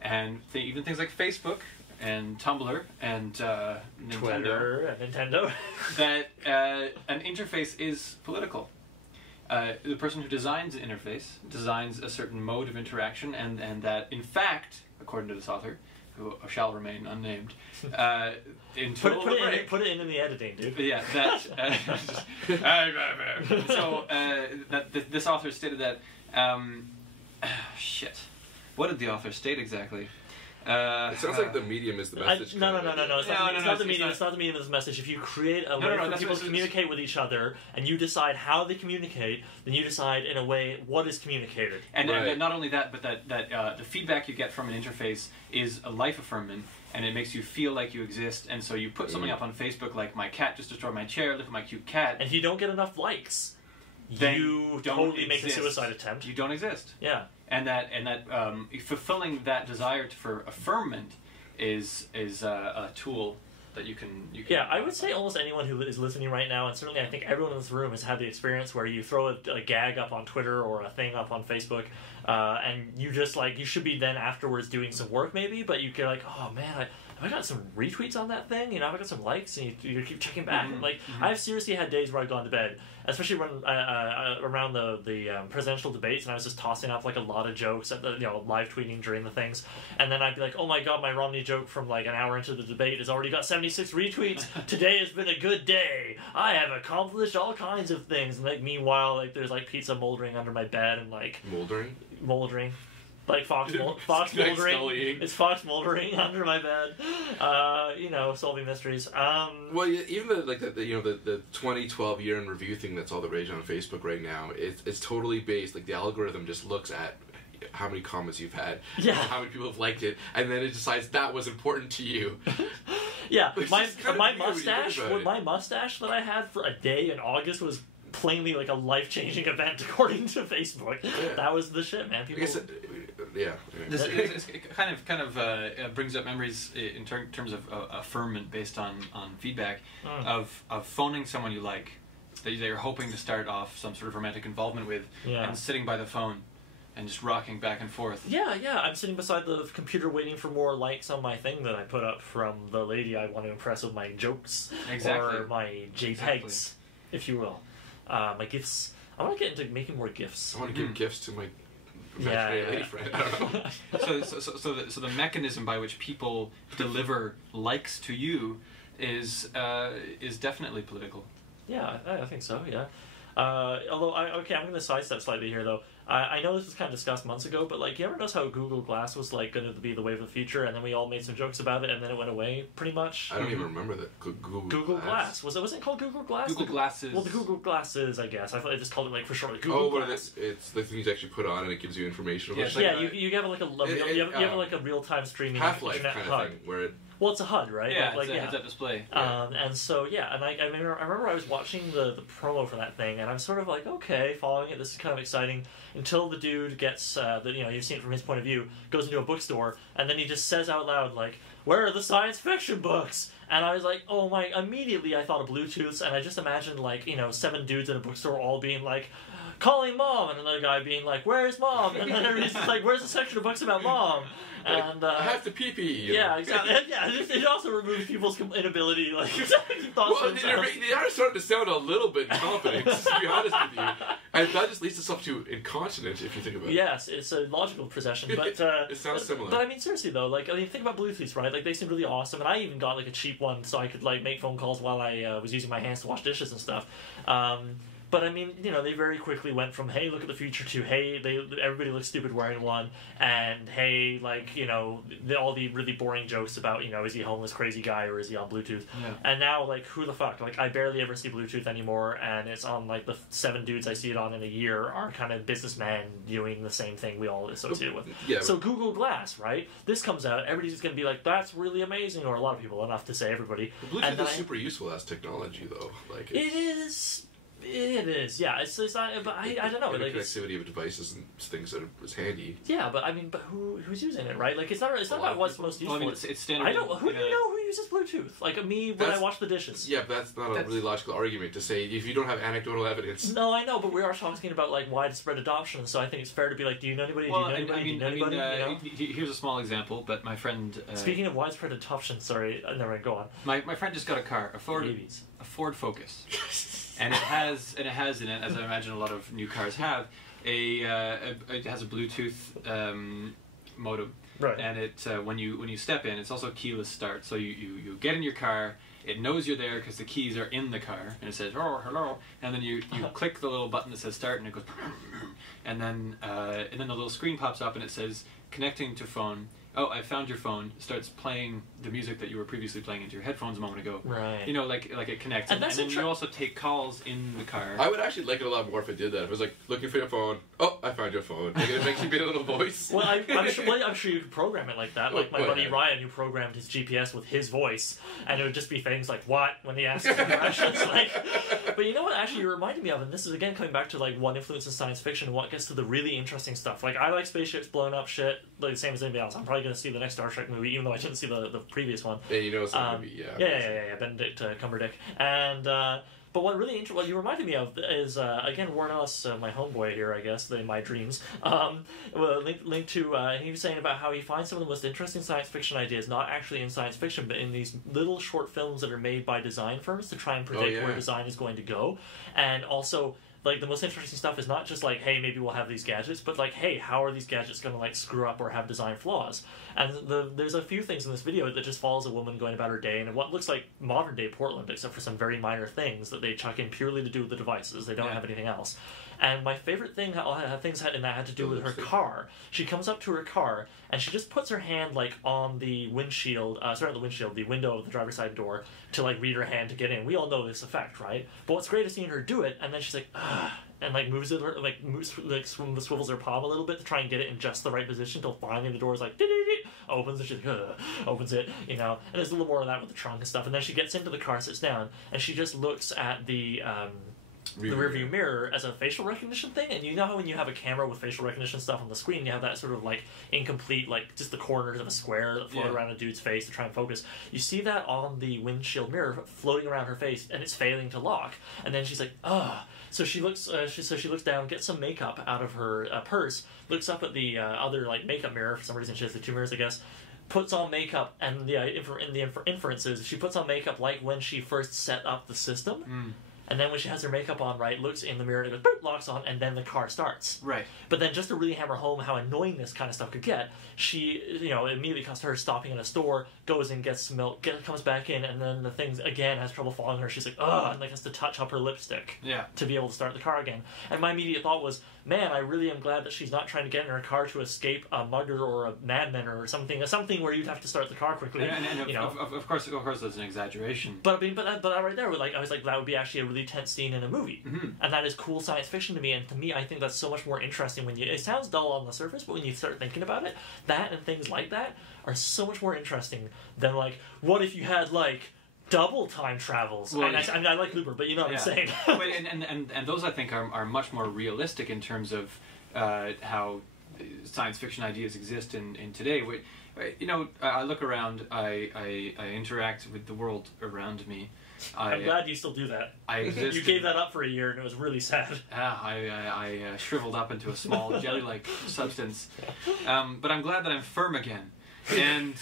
And even things like Facebook and Tumblr and Nintendo. Twitter and Nintendo. That an interface is political. The person who designs an interface designs a certain mode of interaction, and that, in fact, according to this author, who shall remain unnamed, Put it in the editing, dude. Yeah, so that this author stated that shit. What did the author state exactly? It sounds like the medium is the message. No. It's not the medium. not. It's not the medium. It's the message. If you create a way for people to communicate with each other, and you decide how they communicate, then you decide in a way what is communicated. And not only that, but that the feedback you get from an interface is a life affirming, and it makes you feel like you exist. And so you put something up on Facebook like, my cat just destroyed my chair, look at my cute cat. And if you don't get enough likes, then you totally make a suicide attempt. You don't exist. Yeah. And that fulfilling that desire for affirmment is a tool that you can yeah, I would say almost anyone who is listening right now, and certainly I think everyone in this room has had the experience where you throw a gag up on Twitter or a thing up on Facebook, and you just you should be then afterwards doing some work maybe, but you get oh man, have I got some retweets on that thing? Have I got some likes? And you keep checking back. And I've seriously had days where I've gone to bed, especially when around the presidential debates, and I was just tossing off a lot of jokes at the live tweeting during the things, and then I'd be like, oh my god, my Romney joke from an hour into the debate has already got 76 retweets. Today has been a good day. I have accomplished all kinds of things. And meanwhile, there's pizza moldering under my bed and moldering. Fox moldering. It's Fox moldering under my bed. Solving mysteries. Well, even the 2012 year in review thing that's all the rage on Facebook right now. It's totally based. The algorithm just looks at how many comments you've had, Yeah. how many people have liked it, and then it decides that was important to you. Yeah, Which my is kind of my weird when you think mustache, about it. my mustache that I had for a day in August was plainly like a life-changing event according to Facebook. Yeah. That was the shit, man. I People, guess yeah. It kind of brings up memories in terms of affirmment based on feedback of phoning someone you like, that you're hoping to start off some sort of romantic involvement with, Yeah. and sitting by the phone and just rocking back and forth. Yeah, I'm sitting beside the computer waiting for more likes on my thing that I put up from the lady I want to impress with my jokes. Exactly. Or my JPEGs, if you will. My GIFs. I want to get into making more GIFs. I want to give gifts to my Yeah, imaginary yeah. lady friend. I don't know. So the mechanism by which people deliver likes to you is definitely political. Yeah, I think so, yeah. Although, I'm going to sidestep slightly here, though. I know this was kind of discussed months ago, but, like, you ever notice how Google Glass was, like, going to be the wave of the future, and then we all made some jokes about it, and then it went away, pretty much? I don't even remember that. Google Glass. Was it called Google Glass? Google Glasses. Well, the Google Glasses, I guess. I thought they just called it, like, for short, like, Google Oh, what Glass. it's the thing you actually put on and it gives you information. Yeah, About it's shit. like Yeah, you have, like, you have like a real-time streaming Half-Life internet kind HUD. of thing, where it... Well, it's a HUD, right? Yeah, like, it's a heads-up display. And so, yeah, and I remember I was watching the promo for that thing, and I'm sort of like, okay, following it, this is kind of exciting, until the dude gets, you've seen it from his point of view, goes into a bookstore, and then he just says out loud, like, where are the science fiction books? And I was like, oh my, immediately I thought of Bluetooth, and I just imagined, like, 7 dudes in a bookstore all being like, calling mom, and another guy being like, where's mom? And then everybody's just like, where's the section of books about mom? And I have to pee-pee. yeah, exactly. Yeah, it also removes people's inability, like, keep thoughts Well, to themselves. they are starting to sound a little bit incompetent, to be honest with you. And that just leads itself to incontinent, if you think about it. Yes, it's a logical possession, but It sounds similar. But I mean, seriously though, like, I mean, think about Bluetooth, right? Like, they seem really awesome, and I even got like a cheap one so I could like make phone calls while I was using my hands to wash dishes and stuff. But I mean, they very quickly went from, hey, look at the future, to, hey, everybody looks stupid wearing one, and hey, like, all the really boring jokes about, is he a homeless crazy guy or is he on Bluetooth? Yeah. And now, like, who the fuck? Like, I barely ever see Bluetooth anymore, and it's on, like, the 7 dudes I see it on in a year are kind of businessmen doing the same thing we all associate with. Yeah, So Google Glass, right? This comes out, everybody's just going to be like, that's really amazing, or a lot of people, enough to say everybody. Bluetooth And then is super useful as technology, though. Like It is, yeah. It's not, but I don't know. Like, connectivity of devices and things that is handy. yeah, but I mean, but who's using it, right? Like, it's not about what's most useful. Well, I mean, it's standard. I don't. Who do you know who uses Bluetooth? Like me when I wash the dishes. Yeah, but that's not a really logical argument to say if you don't have anecdotal evidence. No, I know, but we are talking about like widespread adoption, so I think it's fair to be like, do you know anybody? Well, do you know anybody? Here's a small example, but my friend. Speaking of widespread adoption, sorry, never mind, go on. My friend just got a car, a Ford Focus, and it has in it, as I imagine a lot of new cars have, it has a Bluetooth modem. Right. And it when you step in, it's also keyless start. So you get in your car, it knows you're there because the keys are in the car, and it says, oh, hello, and then you click the little button that says start, and it goes, and then the little screen pops up, and it says connecting to phone. Oh, I found your phone. Starts playing the music that you were previously playing into your headphones a moment ago. Right. Like it connects, And and that's then you also take calls in the car. I would actually like it a lot more if it did that. If it was like looking for your phone. Oh, I found your phone. Like, it makes you be a little voice. Well, I'm sure you could program it like that. Like my Well, buddy yeah. Ryan, who programmed his GPS with his voice, and it would just be things like "what" when he asks for directions. Like, but you know what? Actually, you reminded me of, and this is again coming back to like what influences science fiction and what gets to the really interesting stuff. Like, I like spaceships blowing up shit, like the same as anybody else. I'm probably going to see the next Star Trek movie, even though I didn't see the previous one. And you know it's not going to be, Yeah, Benedict Cumberdick. And, but what really what you reminded me of is, again, Warren Ellis, my homeboy here, I guess, in my dreams, linked to, he was saying about how he finds some of the most interesting science fiction ideas not actually in science fiction, but in these little short films that are made by design firms to try and predict where design is going to go. And also, like, the most interesting stuff is not just like, hey, maybe we'll have these gadgets, but like, hey, how are these gadgets going to like screw up or have design flaws? And there's a few things in this video that just follows a woman going about her day in what looks like modern day Portland, except for some very minor things that they chuck in purely to do with the devices. They don't have anything else. And my favorite thing, things that had to do with her car. She comes up to her car and she just puts her hand like on the windshield, the window of the driver's side door to like read her hand to get in. We all know this effect, right? But what's great is seeing her do it, and then she's like, and like moves it, like swivels her palm a little bit to try and get it in just the right position until finally the door is like opens, and she opens it, you know. And there's a little more of that with the trunk and stuff. And then she gets into the car, sits down, and she just looks at the rearview mirror as a facial recognition thing. And you know how when you have a camera with facial recognition stuff on the screen, you have that sort of like incomplete, like just the corners of a square that float around a dude's face to try and focus. You see that on the windshield mirror floating around her face, and it's failing to lock. And then she's like, ugh. So she looks. She looks down, gets some makeup out of her purse, looks up at the other like makeup mirror. For some reason, she has the two mirrors, I guess. Puts on makeup, and the inferences, she puts on makeup like when she first set up the system. And then when she has her makeup on, right, looks in the mirror and it goes, boop, locks on, and then the car starts. Right. But then just to really hammer home how annoying this kind of stuff could get, she, you know, immediately comes to her stopping in a store, goes and gets some milk, comes back in, and then the thing, again, has trouble following her. She's like, ugh, and like has to touch up her lipstick to be able to start the car again. And my immediate thought was, man, I really am glad that she's not trying to get in her car to escape a mugger or a madman or something where you'd have to start the car quickly. And you know? of course, that's an exaggeration. But I mean, but that right there, like I was like, that would be actually a really tense scene in a movie, and that is cool science fiction to me. And to me, I think that's so much more interesting when you. It sounds dull on the surface, but when you start thinking about it, that and things like that are so much more interesting than like, what if you had like double time travels? Well, I mean, I like Looper, but you know what I'm saying. and those I think are much more realistic in terms of how science fiction ideas exist in today. You know, I look around, I interact with the world around me. I'm glad you still do that. I exist. You gave that up for a year, and it was really sad. I shriveled up into a small jelly-like substance, but I'm glad that I'm firm again. And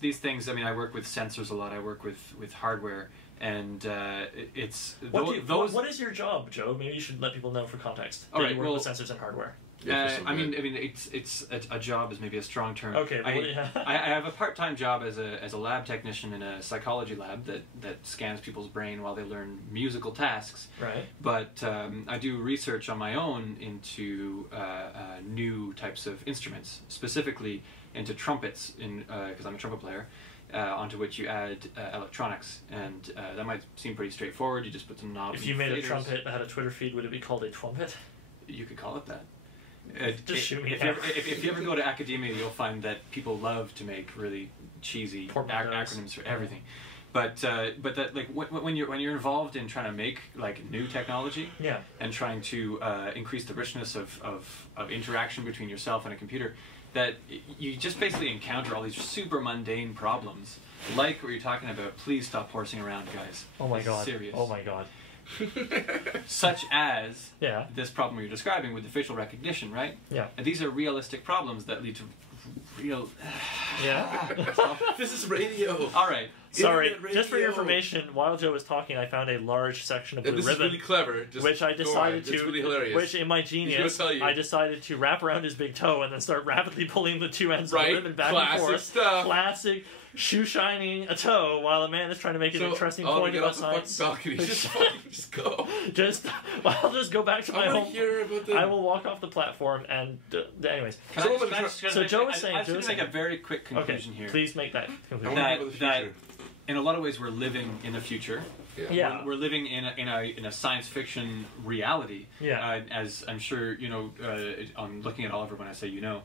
these things. I mean, I work with sensors a lot. I work with hardware, and it's what is your job, Joe? Maybe you should let people know for context. All right, you work with sensors and hardware. I mean, it's a job is maybe a strong term. Okay, I have a part-time job as a lab technician in a psychology lab that scans people's brain while they learn musical tasks. Right. But I do research on my own into new types of instruments, specifically into trumpets, because I'm a trumpet player. Onto which you add electronics, and that might seem pretty straightforward. You just put some knobs. If you made a trumpet that had a Twitter feed, would it be called a trumpet? You could call it that. Just shoot me. If you ever go to academia, you'll find that people love to make really cheesy acronyms for everything. But that like when you're involved in trying to make like new technology, and trying to increase the richness of interaction between yourself and a computer, that you just basically encounter all these super mundane problems, like what you're talking about. Please stop horsing around, guys. Oh my god. Serious. Oh my god. Such as this problem you're describing with the facial recognition, right? Yeah. And these are realistic problems that lead to real... This is radio. All right. Sorry, just for your information, while Joe was talking, I found a large section of blue ribbon. This is really clever. Which I decided to... It's really hilarious. Which, in my genius, I decided to wrap around his big toe and then start rapidly pulling the two ends of the ribbon back and forth. Stuff. Classic shoe shining a toe while a man is trying to make an interesting point about science. Balcony. Just go. I'll just go back to my home. Hear about the... I will walk off the platform and... anyways. So Joe was saying... I should make a very quick conclusion here. Please make that conclusion. That in a lot of ways we're living in the future. Yeah. We're living in a science fiction reality. Yeah. As I'm sure you know, I'm looking at Oliver when I say you know,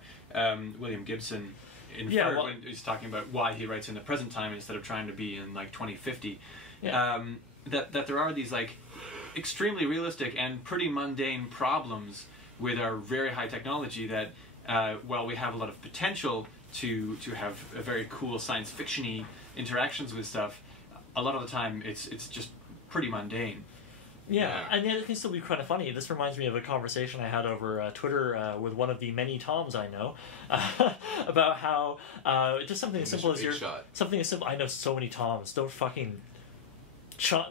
William Gibson inferred when he's talking about why he writes in the present time instead of trying to be in like 2050. Yeah. That there are these like extremely realistic and pretty mundane problems with our very high technology that while we have a lot of potential to have a very cool science fiction-y interactions with stuff, a lot of the time it's just pretty mundane. Yeah, and it can still be kind of funny. This reminds me of a conversation I had over Twitter with one of the many Toms I know about how just something as simple as something as simple. I know so many Toms. Don't fucking.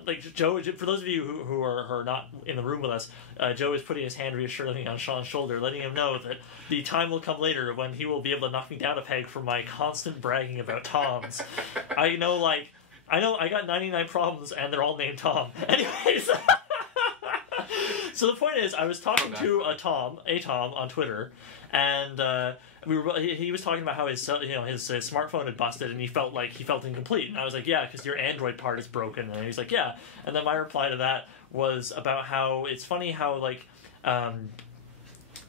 Like Joe, for those of you who are not in the room with us, Joe is putting his hand reassuringly on Sean's shoulder, letting him know that the time will come later when he will be able to knock me down a peg for my constant bragging about Toms. I know I got 99 problems and they're all named Tom. Anyways. So the point is, I was talking to a Tom on Twitter, and he was talking about how his smartphone had busted, and he felt incomplete. And I was like, yeah, because your Android part is broken. And he's like, yeah. And then my reply to that was about how it's funny how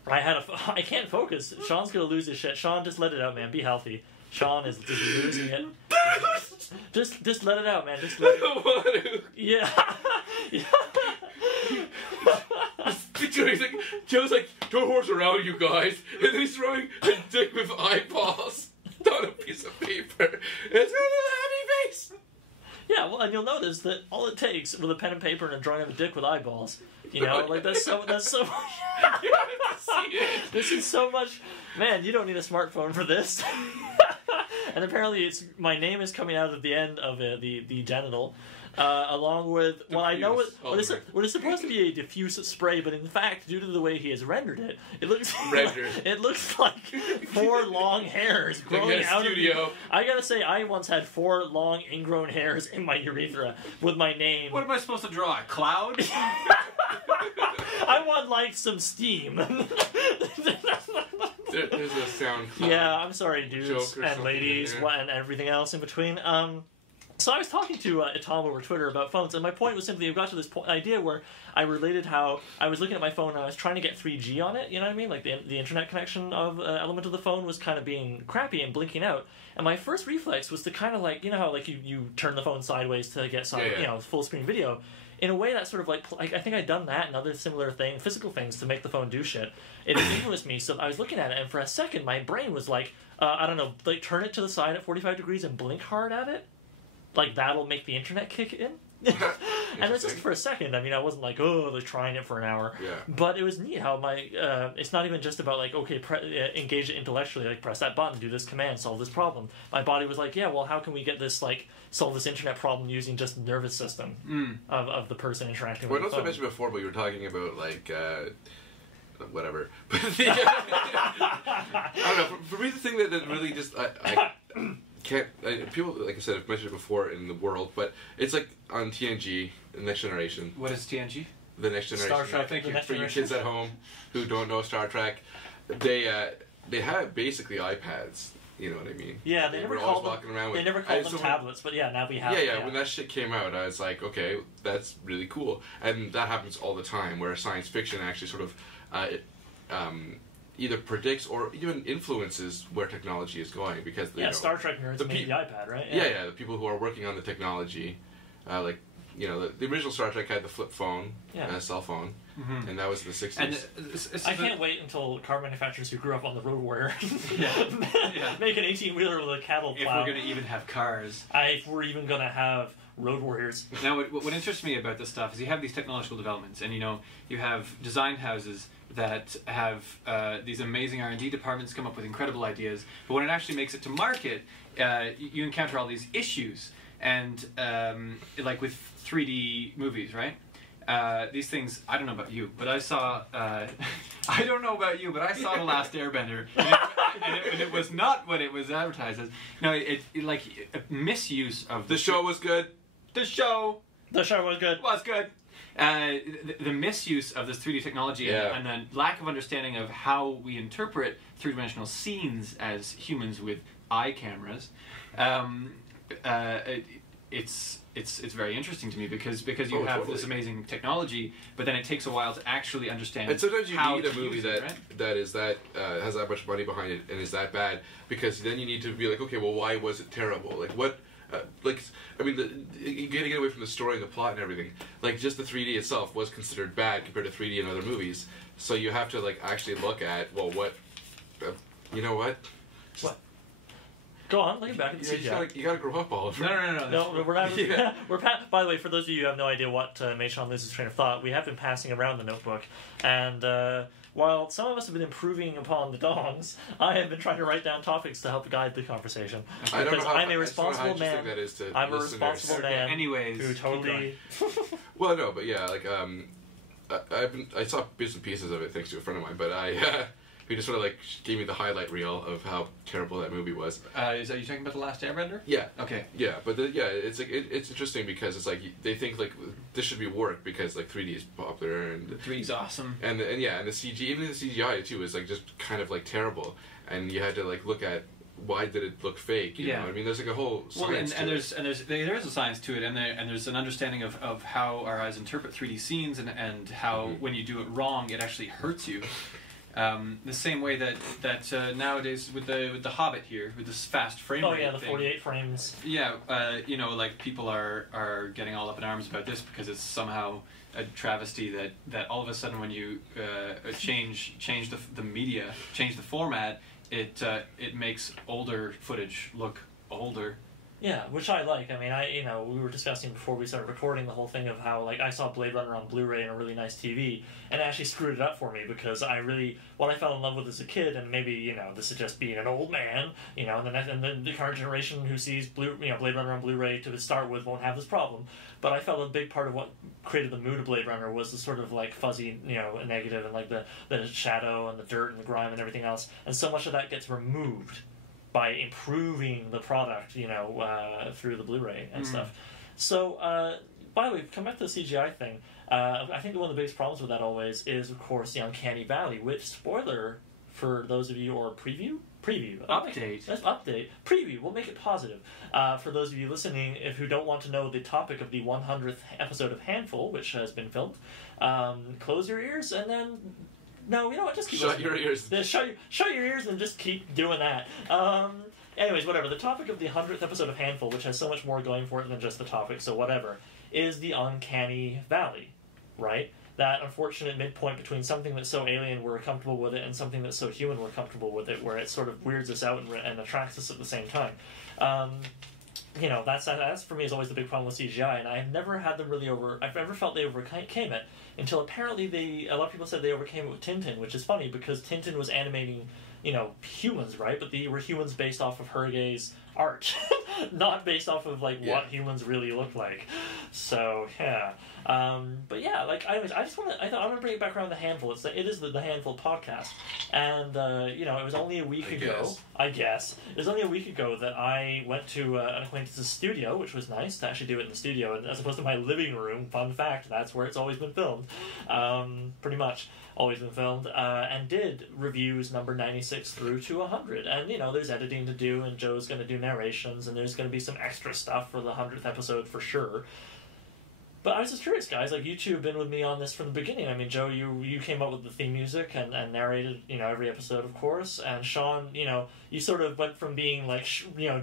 I can't focus. Sean's gonna lose his shit. Sean, just let it out, man. Be healthy. Sean is just losing it. Just let it out, man. Just let it out. Yeah. Yeah. Joe's like, don't horse around, you guys. And then he's throwing a dick with eyeballs on a piece of paper. It's got a happy face. Yeah, well, and you'll notice that all it takes with a pen and paper and a drawing of a dick with eyeballs, that's so this is so much, man, you don't need a smartphone for this. And apparently my name is coming out at the end of the genital, along with, well, I know what is supposed to be a diffuse spray, but in fact, due to the way he has rendered it, it looks like 4 long hairs growing out of you. I gotta say, I once had 4 long ingrown hairs in my urethra with my name. What am I supposed to draw? A cloud? I want some steam. There's a sound cloud. Yeah, I'm sorry, dudes and ladies and everything else in between. So I was talking to Tom over Twitter about phones, and my point was simply, I've got to this idea where I related how I was looking at my phone and I was trying to get 3G on it, you know what I mean? Like the internet connection element of the phone was kind of being crappy and blinking out. And my first reflex was to kind of you know how you turn the phone sideways to get full screen video. In a way, that sort of I think I'd done that and other similar physical things to make the phone do shit. It influenced me, so I was looking at it, and for a second, my brain was I don't know, turn it to the side at 45 degrees and blink hard at it. That'll make the internet kick in. And it's just for a second. I mean, I wasn't trying it for an hour. Yeah. But it was neat how it's not even just about engage it intellectually, press that button, do this command, solve this problem. My body was like, yeah, well, how can we get this, solve this internet problem using just the nervous system of the person interacting with the phone. Well, I mentioned before, but you were talking about, whatever. But I don't know. For me, the thing that really just, I can't, people, like I said, I've mentioned it before in the world, but it's on TNG, the Next Generation. What is TNG? The Next Generation. Star Trek. Thank you. For you kids at home who don't know Star Trek, they have basically iPads. You know what I mean? Yeah, they never called them with, tablets, but yeah, now we have. Yeah. When that shit came out, I was like, okay, that's really cool, and that happens all the time, where science fiction actually sort of either predicts or even influences where technology is going, because Star Trek nerds made the iPad, right? Yeah, the people who are working on the technology, the original Star Trek had the flip phone, cell phone, and that was the 60s. And I can't wait until car manufacturers who grew up on the Road Warrior make an 18-wheeler with a cattle plow. If we're going to even have cars. If we're even going to have Road Warriors. Now, what interests me about this stuff is you have these technological developments, and you have design houses that have these amazing R&D departments come up with incredible ideas, but when it actually makes it to market, you encounter all these issues. And with 3D movies, right? These things, I don't know about you, but I saw I don't know about you, but I saw The Last Airbender, and it was not what it was advertised as. No, it a misuse of the show was good. The show was good. Was good. The misuse of this 3D technology and the lack of understanding of how we interpret three-dimensional scenes as humans with eye cameras. It's very interesting to me because you have this amazing technology, but then it takes a while to actually understand. And sometimes you need a movie that has that much money behind it and is that bad, because then you need to be like, okay, well, why was it terrible? Getting away from the story and the plot and everything, just the 3D itself was considered bad compared to 3D in other movies. So you have to actually look at, well, what, you know what? What? Go on, look back at the CGI. You gotta grow up, Oliver. No, we're not. By the way, for those of you who have no idea what made Sean lose his train of thought, we have been passing around the notebook, and while some of us have been improving upon the dongs, I have been trying to write down topics to help guide the conversation. I don't know how, I'm a responsible man. That is to I'm listeners. A responsible man. Anyways, who totally. Well, no, but yeah, I saw bits and pieces of it thanks to a friend of mine, but he just sort of like gave me the highlight reel of how terrible that movie was. Are you talking about The Last Airbender? Yeah. Okay. Yeah, but it's like it's interesting because it's like they think like this should be work because like 3D is popular and 3D's awesome. And the CG, even the CGI too, is like just kind of like terrible, and you had to like look at why did it look fake. You know? I mean, there's like a whole science and there is a science to it, and there's an understanding of how our eyes interpret 3D scenes, and how when you do it wrong, it actually hurts you. The same way that nowadays with the Hobbit here, with this fast frame rate. Oh yeah, the thing, 48 frames. Yeah, like people are getting all up in arms about this because it's somehow a travesty that all of a sudden when you change the media, change the format, it makes older footage look older. Yeah, which I like. I mean, we were discussing before we started recording the whole thing of how, like, I saw Blade Runner on Blu-ray and a really nice TV, and it actually screwed it up for me because what I fell in love with as a kid, and maybe, this is just being an old man, and then the current generation who sees Blade Runner on Blu-ray to start with won't have this problem. But I felt a big part of what created the mood of Blade Runner was the sort of, like, fuzzy, negative, and, like, the shadow and the dirt and the grime and everything else, and so much of that gets removed by improving the product, through the Blu-ray and stuff. So, by the way, come back to the CGI thing. I think one of the biggest problems with that always is, of course, the Uncanny Valley, which, spoiler for those of you, or preview? Update. That's update. Preview. We'll make it positive. For those of you listening, who don't want to know the topic of the 100th episode of Handful, which has been filmed, close your ears and then... No, you know what? Just keep shut your ears. Shut your ears and just keep doing that. Anyways, whatever. The topic of the 100th episode of Handful, which has so much more going for it than just the topic, so whatever, is the Uncanny Valley, right? That unfortunate midpoint between something that's so alien we're comfortable with it and something that's so human we're comfortable with it, where it sort of weirds us out and attracts us at the same time. That's for me is always the big problem with CGI, and I've never had them really I've never felt they overcame it until apparently a lot of people said they overcame it with Tintin, which is funny because Tintin was animating, humans, right? But they were humans based off of Hergé's art, not based off of what humans really look like. So yeah. But yeah, anyways, I want to bring it back around to the Handful. It is the Handful podcast, and it was only a week ago. I guess it was only a week ago that I went to an acquaintance's studio, which was nice to actually do it in the studio, and as opposed to my living room. Fun fact: that's where it's always been filmed. Pretty much always been filmed, and did reviews number 96 through to 100. And there's editing to do, and Joe's going to do narrations, and there's going to be some extra stuff for the 100th episode for sure. But I was just curious, guys. You two have been with me on this from the beginning. I mean, Joe, you came up with the theme music and narrated, every episode, of course. And Sean, you sort of went from being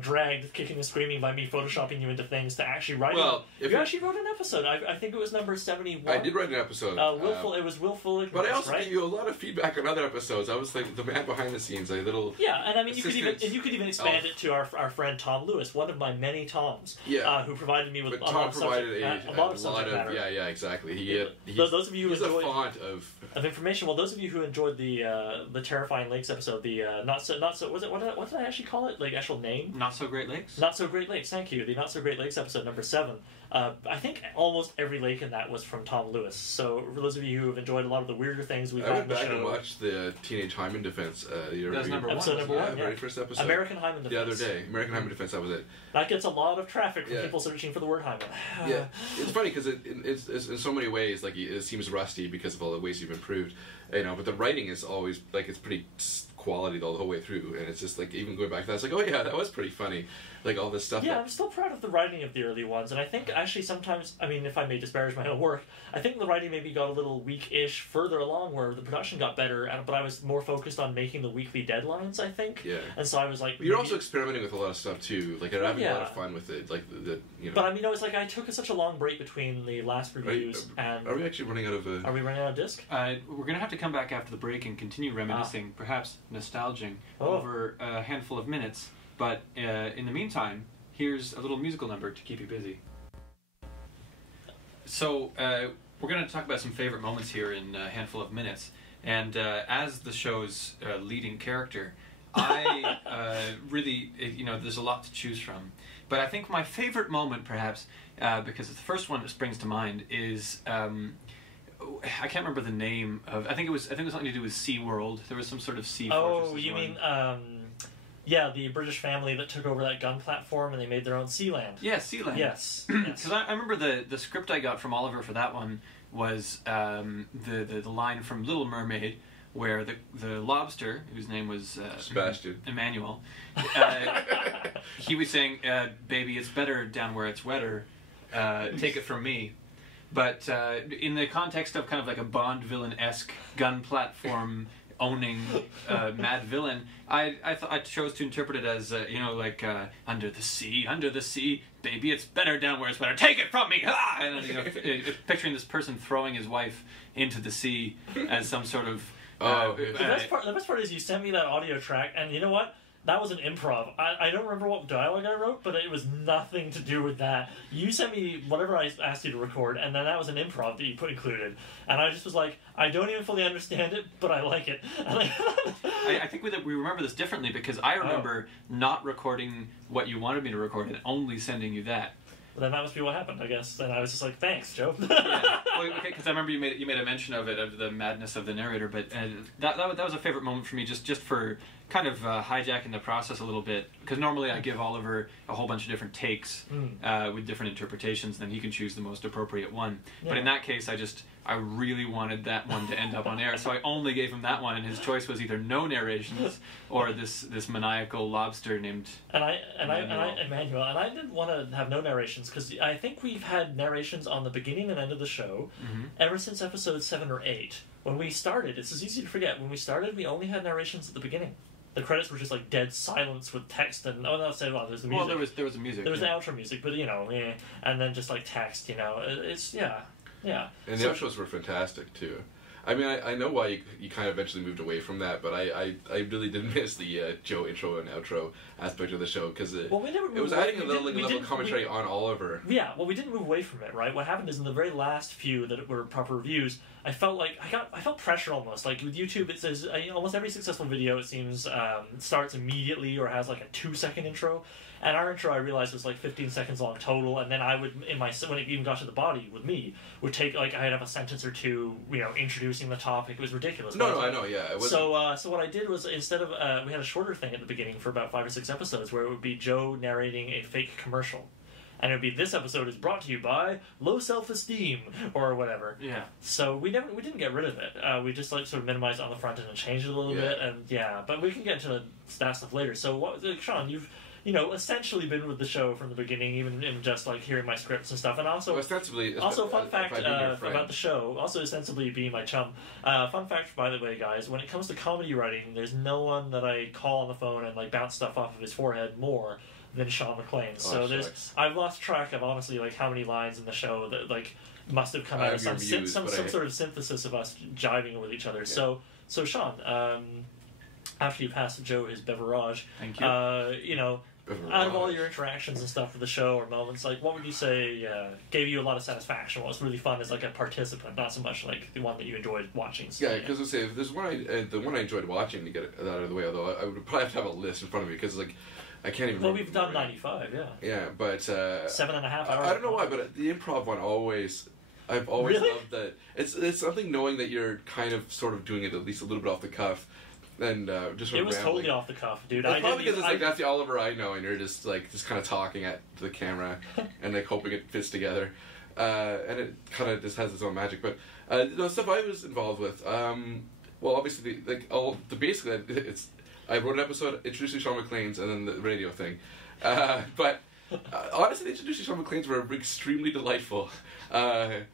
dragged, kicking and screaming by me photoshopping you into things to actually writing. Well, you actually wrote an episode. I think it was number 71. I did write an episode. It was willful ignorance, but I also right? gave you a lot of feedback on other episodes. I was like the man behind the scenes, Yeah, and I mean, you could even expand it to our friend Tom Lewis, one of my many Toms, who provided me with a lot of subject matter. Yeah, exactly. Those of you who he's enjoyed a font of information. Well, those of you who enjoyed the Terrifying Lakes episode, the not so was it what did I actually call it? Actual name? Not So Great Lakes. Not So Great Lakes. Thank you. The Not So Great Lakes episode number 7. I think almost every lake in that was from Tom Lewis. So for those of you who have enjoyed a lot of the weirder things we've had in the show, I went back and watched the Teenage Hymen Defense. That's number 1. Episode number 1. Very first episode. American Hymen Defense. The other day, American Hymen Defense. That was it. That gets a lot of traffic from people searching for the word hymen. Yeah, it's funny because it's in so many ways it seems rusty because of all the ways you've improved, But the writing is always it's pretty quality the whole way through, and it's just even going back to that, it's oh yeah, that was pretty funny, all this stuff. Yeah, I'm still proud of the writing of the early ones, and I think actually sometimes, I mean, if I may disparage my own work, I think the writing maybe got a little weak-ish further along where the production got better, but I was more focused on making the weekly deadlines, I think. Yeah. And so I was like... You're also experimenting with a lot of stuff too, I'm having a lot of fun with it, But I mean, it's I took such a long break between the last reviews and... Are we actually running out of Are we running out of disc? We're going to have to come back after the break and continue reminiscing, perhaps nostalging, over a handful of minutes. But in the meantime, here's a little musical number to keep you busy. So we're going to talk about some favorite moments here in a handful of minutes. And as the show's leading character, I really, there's a lot to choose from. But I think my favorite moment, perhaps, because it's the first one that springs to mind, is I can't remember the name of. I think it was something to do with SeaWorld. There was some sort of sea. Oh, you mean yeah, the British family that took over that gun platform and they made their own Sealand. Yeah, Sealand. Yes. Because I remember the script I got from Oliver for that one was the line from Little Mermaid, where the lobster, whose name was Sebastian Emmanuel, he was saying, "Baby, it's better down where it's wetter. Take it from me." But in the context of kind of like a Bond villain-esque gun platform owning mad villain, I chose to interpret it as like under the sea, baby, it's better down where it's better. Take it from me, ah! And picturing this person throwing his wife into the sea as some sort of. The best part is you sent me that audio track, and you know what? That was an improv. I don't remember what dialogue I wrote, but it was nothing to do with that. You sent me whatever I asked you to record, and then that was an improv that you included. And I just was like, I don't even fully understand it, but I like it. I think we remember this differently, because I remember not recording what you wanted me to record and only sending you that. Well, then that must be what happened, I guess. And I was just like, thanks, Joe. Yeah. Well, okay, because I remember you made a mention of it, of the madness of the narrator, but that was a favorite moment for me, just for kind of hijacking the process a little bit, because normally I give Oliver a whole bunch of different takes with different interpretations, and then he can choose the most appropriate one. Yeah. But in that case, I really wanted that one to end up on air, so I only gave him that one, and his choice was either no narrations or this maniacal lobster named Emmanuel. And I didn't want to have no narrations, because I think we've had narrations on the beginning and end of the show ever since episode 7 or 8. When we started, it's easy to forget, when we started, we only had narrations at the beginning. The credits were just like dead silence with text and there's the music. Well, there was the music. There was the outro music, but and then just like text. It's yeah. And the outros were fantastic too. I mean, I know why you kind of eventually moved away from that, but I really did miss the Joe intro and outro aspect of the show, because it was adding a level of commentary on Oliver. Yeah, well, we didn't move away from it, right? What happened is in the very last few that were proper reviews, I felt like I felt pressure almost. Like with YouTube, it says almost every successful video, it seems, starts immediately or has like a 2-second intro. And our intro, I realized, was like 15 seconds long total, and then I would, when it even got to the body with me, would take like I'd have a sentence or two, introducing the topic. It was ridiculous. No, I know, yeah. It so what I did was, instead of we had a shorter thing at the beginning for about 5 or 6 episodes where it would be Joe narrating a fake commercial. And it would be, this episode is brought to you by low self-esteem, or whatever. Yeah. So we didn't get rid of it. We just like sort of minimized it on the front end and changed it a little bit, and but we can get into that stuff later. So Sean, you've essentially been with the show from the beginning, even in just like hearing my scripts and stuff, and also fun fact about the show, also ostensibly being my chum. Fun fact, by the way, guys, when it comes to comedy writing, there's no one that I call on the phone and like bounce stuff off of his forehead more than Sean McLean. So I've lost track of honestly like how many lines in the show that like must have come out of some sort of synthesis of us jiving with each other. Yeah. So Sean, after you pass Joe his beverage, thank you. Out of all your interactions and stuff with the show or moments, like what would you say gave you a lot of satisfaction? What was really fun as like a participant, not so much like the one that you enjoyed watching? So, yeah, because there's the one I enjoyed watching, to get it out of the way. Although I would probably have to have a list in front of me, because like I can't even. Well, we've done 95, yeah. Yeah, but 7.5 hours. I don't know why, but the improv one I've always loved that. It's something knowing that you're kind of sort of doing it at least a little bit off the cuff. And just sort it was rambling. Totally off the cuff, dude. It's probably because it's like that's the Oliver I know, and you're just kind of talking at the camera and like hoping it fits together, and it kind of just has its own magic. But the stuff I was involved with, well, obviously basically it's I wrote an episode introducing Sean McLean's and then the radio thing, but honestly, the introducing Sean McLean's were extremely delightful. One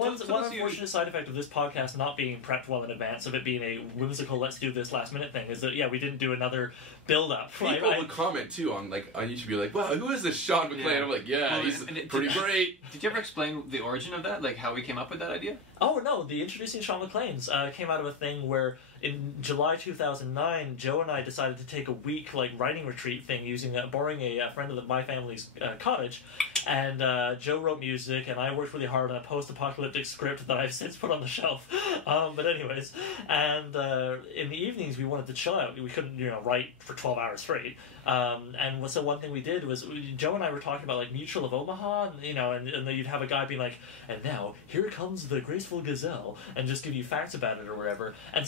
unfortunate side effect of this podcast not being prepped well in advance, of it being a whimsical let's do this last minute thing, is that we didn't do another build up. People would comment too on YouTube, be like, wow, who is this Sean McLean? I'm like, he's pretty great. Did you ever explain the origin of that, like how we came up with that idea? Oh no, the Introducing Sean McClane's came out of a thing where in July 2009, Joe and I decided to take a week writing retreat thing borrowing a friend of my family's cottage, and Joe wrote music and I worked really hard on a post-apocalyptic script that I've since put on the shelf. But anyways, and in the evenings we wanted to chill out. We couldn't write for 12 hours straight. And so one thing we did was Joe and I were talking about Mutual of Omaha, and then you'd have a guy being like, and now here comes the graceful gazelle, and just give you facts about it or whatever. And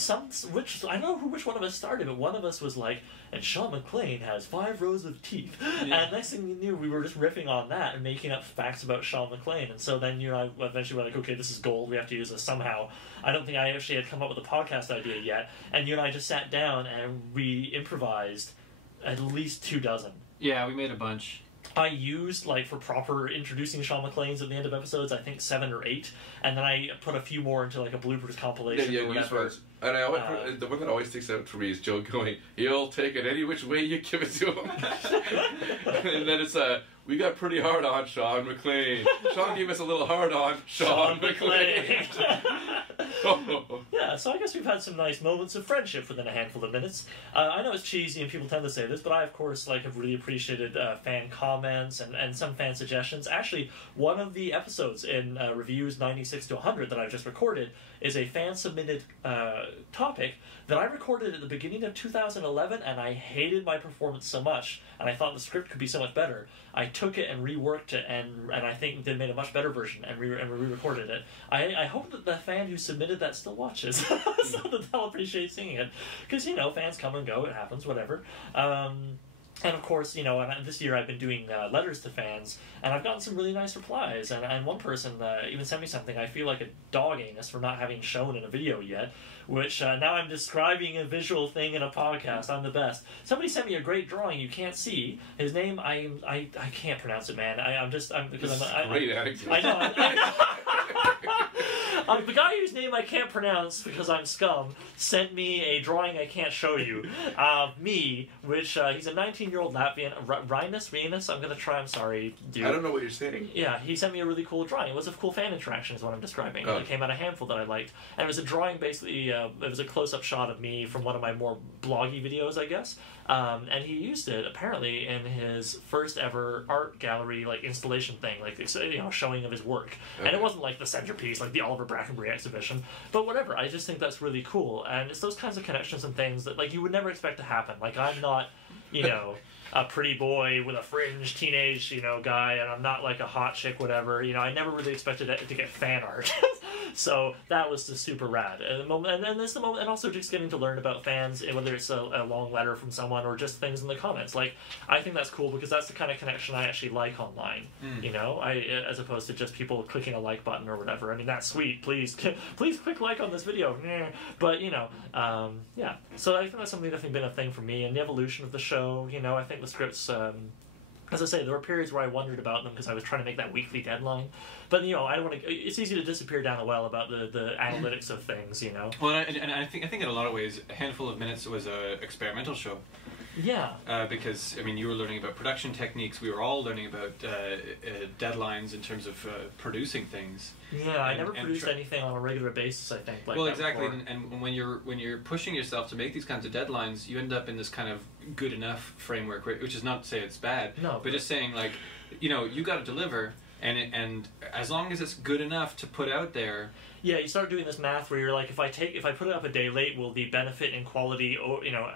I don't know which one of us started, but one of us was like, and Sean McClane has 5 rows of teeth. Yeah. And next thing you knew, we were just riffing on that and making up facts about Sean McClane. And so then I eventually were like, okay, this is gold. We have to use this somehow. I don't think I actually had come up with a podcast idea yet. And you and I just sat down and we improvised at least 2 dozen. Yeah, we made a bunch. I used, for proper introducing Sean McClane's at the end of episodes, I think 7 or 8, and then I put a few more into a bloopers compilation or whatever. And I always, the one that always sticks out for me is Joe going, he'll take it any which way you give it to him. And then it's, we got pretty hard on Sean McClane. Sean gave us a little hard on Sean McClane. Yeah, so I guess we've had some nice moments of friendship within a handful of minutes. I know it's cheesy and people tend to say this, but I, of course, have really appreciated fan comments and some fan suggestions. Actually, one of the episodes in Reviews 96 to 100 that I've just recorded is a fan-submitted topic that I recorded at the beginning of 2011, and I hated my performance so much, and I thought the script could be so much better. I took it and reworked it, and I think they made a much better version and re-recorded it. I hope that the fan who submitted that still watches, so that they'll appreciate seeing it. Because, fans come and go, it happens, whatever. And of course, and this year I've been doing letters to fans, and I've gotten some really nice replies. And one person even sent me something, I feel like a dog anus for not having shown in a video yet, which now I'm describing a visual thing in a podcast. I'm the best. Somebody sent me a great drawing you can't see. His name, I can't pronounce it, man. Great anecdote. I know. The guy whose name I can't pronounce because I'm scum sent me a drawing I can't show you of me, which he's a 19-year-old Latvian. Rinus, I'm going to try, I'm sorry, dude. I don't know what you're saying. Yeah, he sent me a really cool drawing. It was a cool fan interaction is what I'm describing. Oh. It came out a handful that I liked. And it was a drawing basically, it was a close-up shot of me from one of my more bloggy videos, I guess. And he used it apparently in his first ever art gallery installation thing, showing of his work. Okay. And it wasn't the centerpiece, the Oliver Brackenbury exhibition, but whatever. I just think that's really cool, and it's those kinds of connections and things that you would never expect to happen. I'm not, a pretty boy with a fringe teenage, guy, and I'm not a hot chick, whatever. I never really expected it to get fan art. So that was just super rad. And then there's the moment, and also just getting to learn about fans, whether it's a long letter from someone or just things in the comments. I think that's cool because that's the kind of connection I actually like online. As opposed to just people clicking a like button or whatever. I mean, that's sweet. Please click like on this video. But yeah. So I think that's something that's definitely been a thing for me, and the evolution of the show. I think the scripts. As I say, there were periods where I wondered about them because I was trying to make that weekly deadline. But, I don't want to... It's easy to disappear down the well about the analytics of things, Well, and I think in a lot of ways, A Handful of Minutes was an experimental show. Yeah. Because, you were learning about production techniques. We were all learning about deadlines in terms of producing things. Yeah, I never produced anything on a regular basis, I think. Well, exactly. And when you're pushing yourself to make these kinds of deadlines, you end up in this kind of good enough framework, which is not to say it's bad, but just saying, you got to deliver, and as long as it's good enough to put out there... Yeah, you start doing this math where you're if I put it up a day late, will the benefit in quality,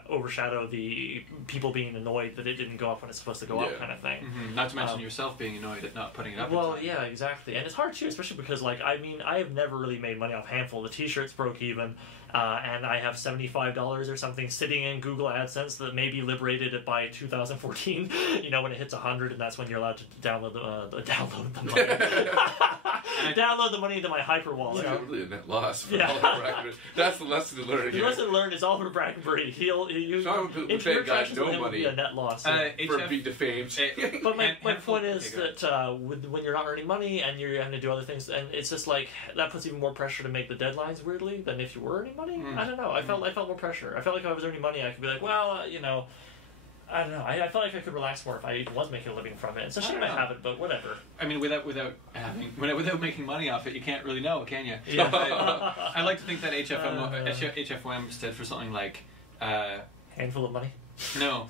overshadow the people being annoyed that it didn't go up when it's supposed to go up, kind of thing. Mm-hmm. Not to mention yourself being annoyed at not putting it up. Well, yeah, exactly, and it's hard too, especially because I have never really made money off Handful. The T-shirts broke even, and I have $75 or something sitting in Google AdSense that may be liberated by 2014. When it hits 100, and that's when you're allowed to download the money. Download the money into my hyper wallet. It's probably a net loss for Oliver Brackenbury. That's the lesson to learn here. The lesson learned is Oliver Brackenbury. Sean McClane got no money be a net loss. for being defamed. But my point is that when you're not earning money and you're having to do other things, and it's just that puts even more pressure to make the deadlines weirdly than if you were earning money. I don't know. I felt more pressure. I felt like if I was earning money, I could be I don't know. I felt like I could relax more if I was making a living from it. It's a shame I haven't, but whatever. I mean, without making money off it, you can't really know, can you? Yeah. I like to think that HFOM stood for something like Handful of money. no.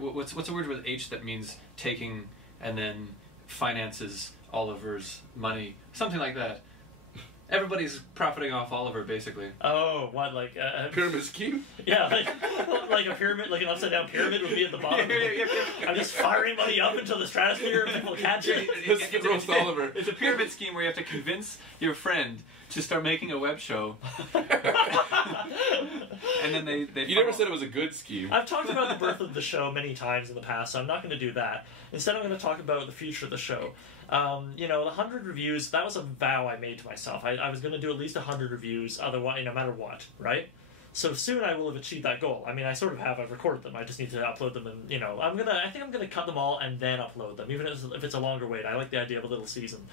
What's a word with H that means taking and then finances Oliver's money? Something like that. Everybody's profiting off Oliver, basically. Oh, what, like Pyramid scheme? Yeah, like a pyramid, like an upside down pyramid would be at the bottom. I'm just firing money up into the stratosphere and people catch it. Roast Oliver. It's a pyramid scheme where you have to convince your friend to start making a web show. And then they You never said it was a good scheme. I've talked about the birth of the show many times in the past, so I'm not going to do that. Instead, I'm going to talk about the future of the show. The 100 reviews, that was a vow I made to myself. I was going to do at least 100 reviews, otherwise, no matter what, right? So soon I will have achieved that goal. I mean, I sort of have. I've recorded them. I just need to upload them, and I think I'm gonna cut them all and then upload them, even if it's a longer wait. I like the idea of a little season,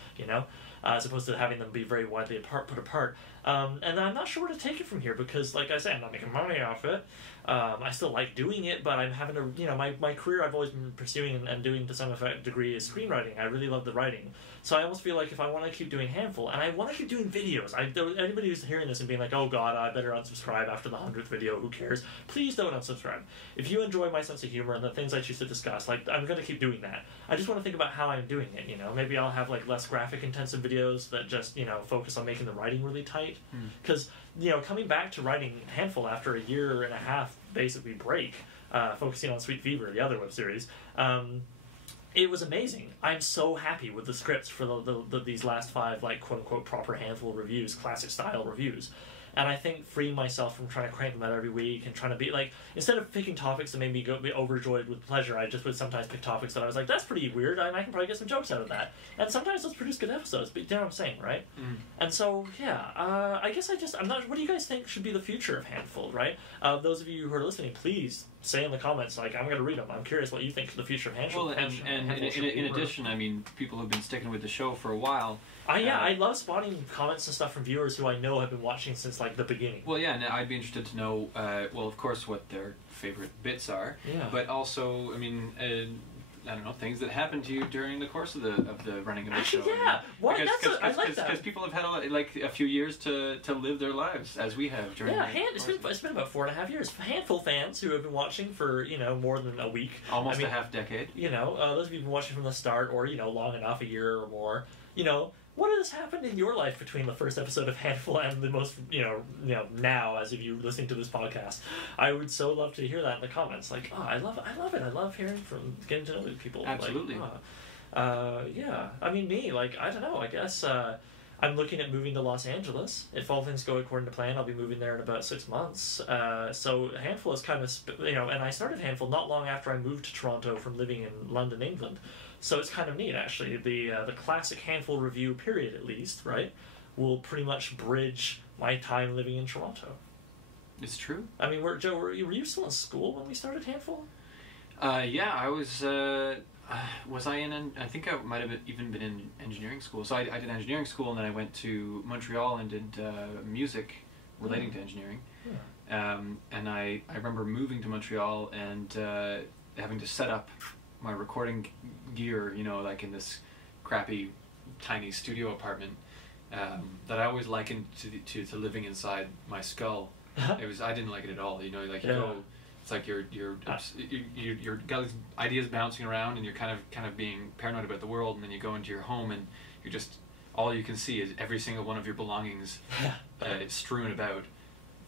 as opposed to having them be very widely put apart. And I'm not sure where to take it from here because, like I say, I'm not making money off it. I still like doing it, but I'm having to, my career I've always been pursuing and doing to some degree is screenwriting. I really love the writing. So I almost feel like if I want to keep doing Handful, and I want to keep doing videos, anybody who's hearing this and being like, oh god, I better unsubscribe after the 100th video, who cares? Please don't unsubscribe. If you enjoy my sense of humor and the things I choose to discuss, I'm going to keep doing that. I just want to think about how I'm doing it, Maybe I'll have, less graphic intensive videos that just, focus on making the writing really tight. Because, coming back to writing Handful after a year and a half basically break, focusing on Sweet Fever, the other web series, it was amazing. I'm so happy with the scripts for these last 5, quote-unquote, proper Handful reviews, classic-style reviews. And I think freeing myself from trying to crank them out every week and trying to be, instead of picking topics that made me be overjoyed with pleasure, I just would sometimes pick topics that I was like, that's pretty weird, and I can probably get some jokes out of that. And sometimes those produce good episodes, but you know what I'm saying, right? Mm. And so, yeah, I guess I'm not, what do you guys think should be the future of Handful, right? Those of you who are listening, please say in the comments, I'm going to read them. I'm curious what you think of the future of Handful. Well, and in addition, I mean, people who've been sticking with the show for a while. I love spotting comments and stuff from viewers who I know have been watching since the beginning. Well, yeah, and I'd be interested to know, of course, what their favorite bits are. Yeah. But also, I mean, I don't know, things that happened to you during the course of the running of the show. Yeah, I like that. Because people have had a few years to live their lives as we have during. Yeah, it's been about 4.5 years. Handful fans who have been watching for more than a week, almost a half decade. Those of you who've been watching from the start, or long enough, a year or more. What has happened in your life between the first episode of Handful and the most, now, as if you're listening to this podcast? I would so love to hear that in the comments. I love it. I love hearing from, getting to know people. Absolutely. Yeah. I mean, me, I don't know, I guess, I'm looking at moving to Los Angeles. If all things go according to plan, I'll be moving there in about 6 months. So Handful is kind of, and I started Handful not long after I moved to Toronto from living in London, England. So it's kind of neat, actually. The classic Handful review period, at least, right, will pretty much bridge my time living in Toronto. It's true. I mean, Joe, were you still in school when we started Handful? Yeah, I was. Was I in? I think I might have even been in engineering school. So I did engineering school, and then I went to Montreal and did music relating to engineering. Yeah. And I remember moving to Montreal and having to set up my recording gear, in this crappy, tiny studio apartment that I always likened to living inside my skull. I didn't like it at all. You go. It's like you're got these ideas bouncing around, and you're kind of being paranoid about the world, and then you go into your home, and you're just all you can see is every single one of your belongings strewn about,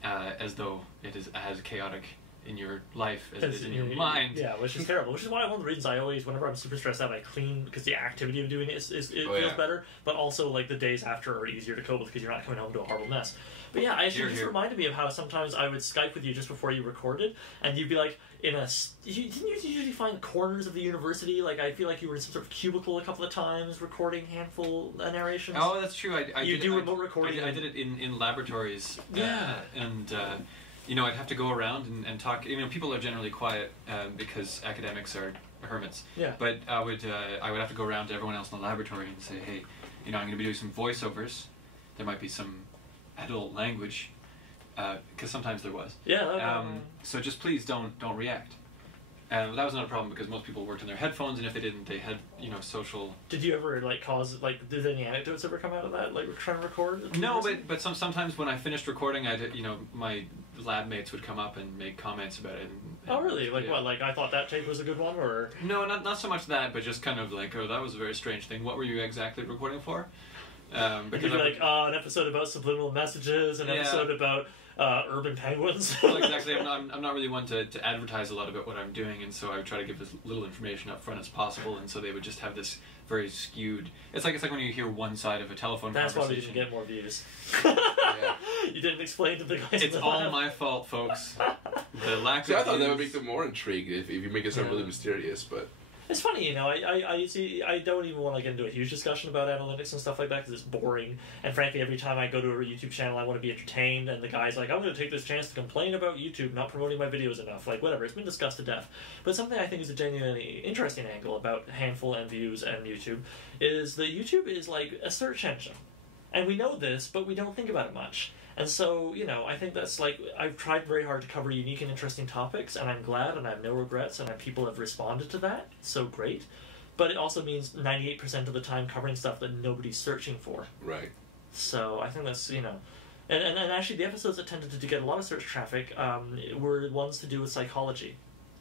as though it is as chaotic in your life as it is in your mind. Yeah, which is terrible. Which is why one of the reasons I always, whenever I'm super stressed out, I clean, because the activity of doing it feels better. But also, the days after are easier to cope with because you're not coming home to a horrible mess. But yeah, it just reminded me of how sometimes I would Skype with you just before you recorded, and you'd be didn't you usually find corners of the university? I feel like you were in some sort of cubicle a couple of times recording Handful narrations. Oh, that's true. I did remote recording. I did it in laboratories. Yeah. I'd have to go around and talk. People are generally quiet because academics are hermits. Yeah. But I would have to go around to everyone else in the laboratory and say, hey, I'm going to be doing some voiceovers. There might be some adult language. because sometimes there was. Yeah. So just please don't react. That was not a problem because most people worked on their headphones, and if they didn't, they had social. Did you ever did any anecdotes ever come out of that? Like trying to record? No, but sometimes when I finished recording, my lab mates would come up and make comments about it. Oh really? Like what? Like I thought that tape was a good one, or no, not so much that, but just kind of like, oh, that was a very strange thing. What were you exactly recording for? Because you'd be like, an episode about subliminal messages, an episode about urban penguins. Well, exactly. I'm not really one to advertise a lot about what I'm doing, and so I would try to give as little information up front as possible, and so they would just have this very skewed. It's like when you hear one side of a telephone conversation. That's why we didn't get more views. You didn't explain to the guys. It's all my fault, folks. The lack of I thought views. that would make them more intrigued if you make it sound really mysterious, but. It's funny, I see. I don't even want to get into a huge discussion about analytics and stuff like that because it's boring. And frankly, every time I go to a YouTube channel, I want to be entertained. And the guy's like, "I'm going to take this chance to complain about YouTube not promoting my videos enough." Like, whatever. It's been discussed to death. But something I think is a genuinely interesting angle about Handful and Views and YouTube is that YouTube is like a search engine, and we know this, but we don't think about it much. And so, I think that's like, I've tried very hard to cover unique and interesting topics, and I'm glad, and I have no regrets, and people have responded to that. So great. But it also means 98% of the time covering stuff that nobody's searching for. Right. So I think that's, and actually the episodes that tended to get a lot of search traffic were ones to do with psychology.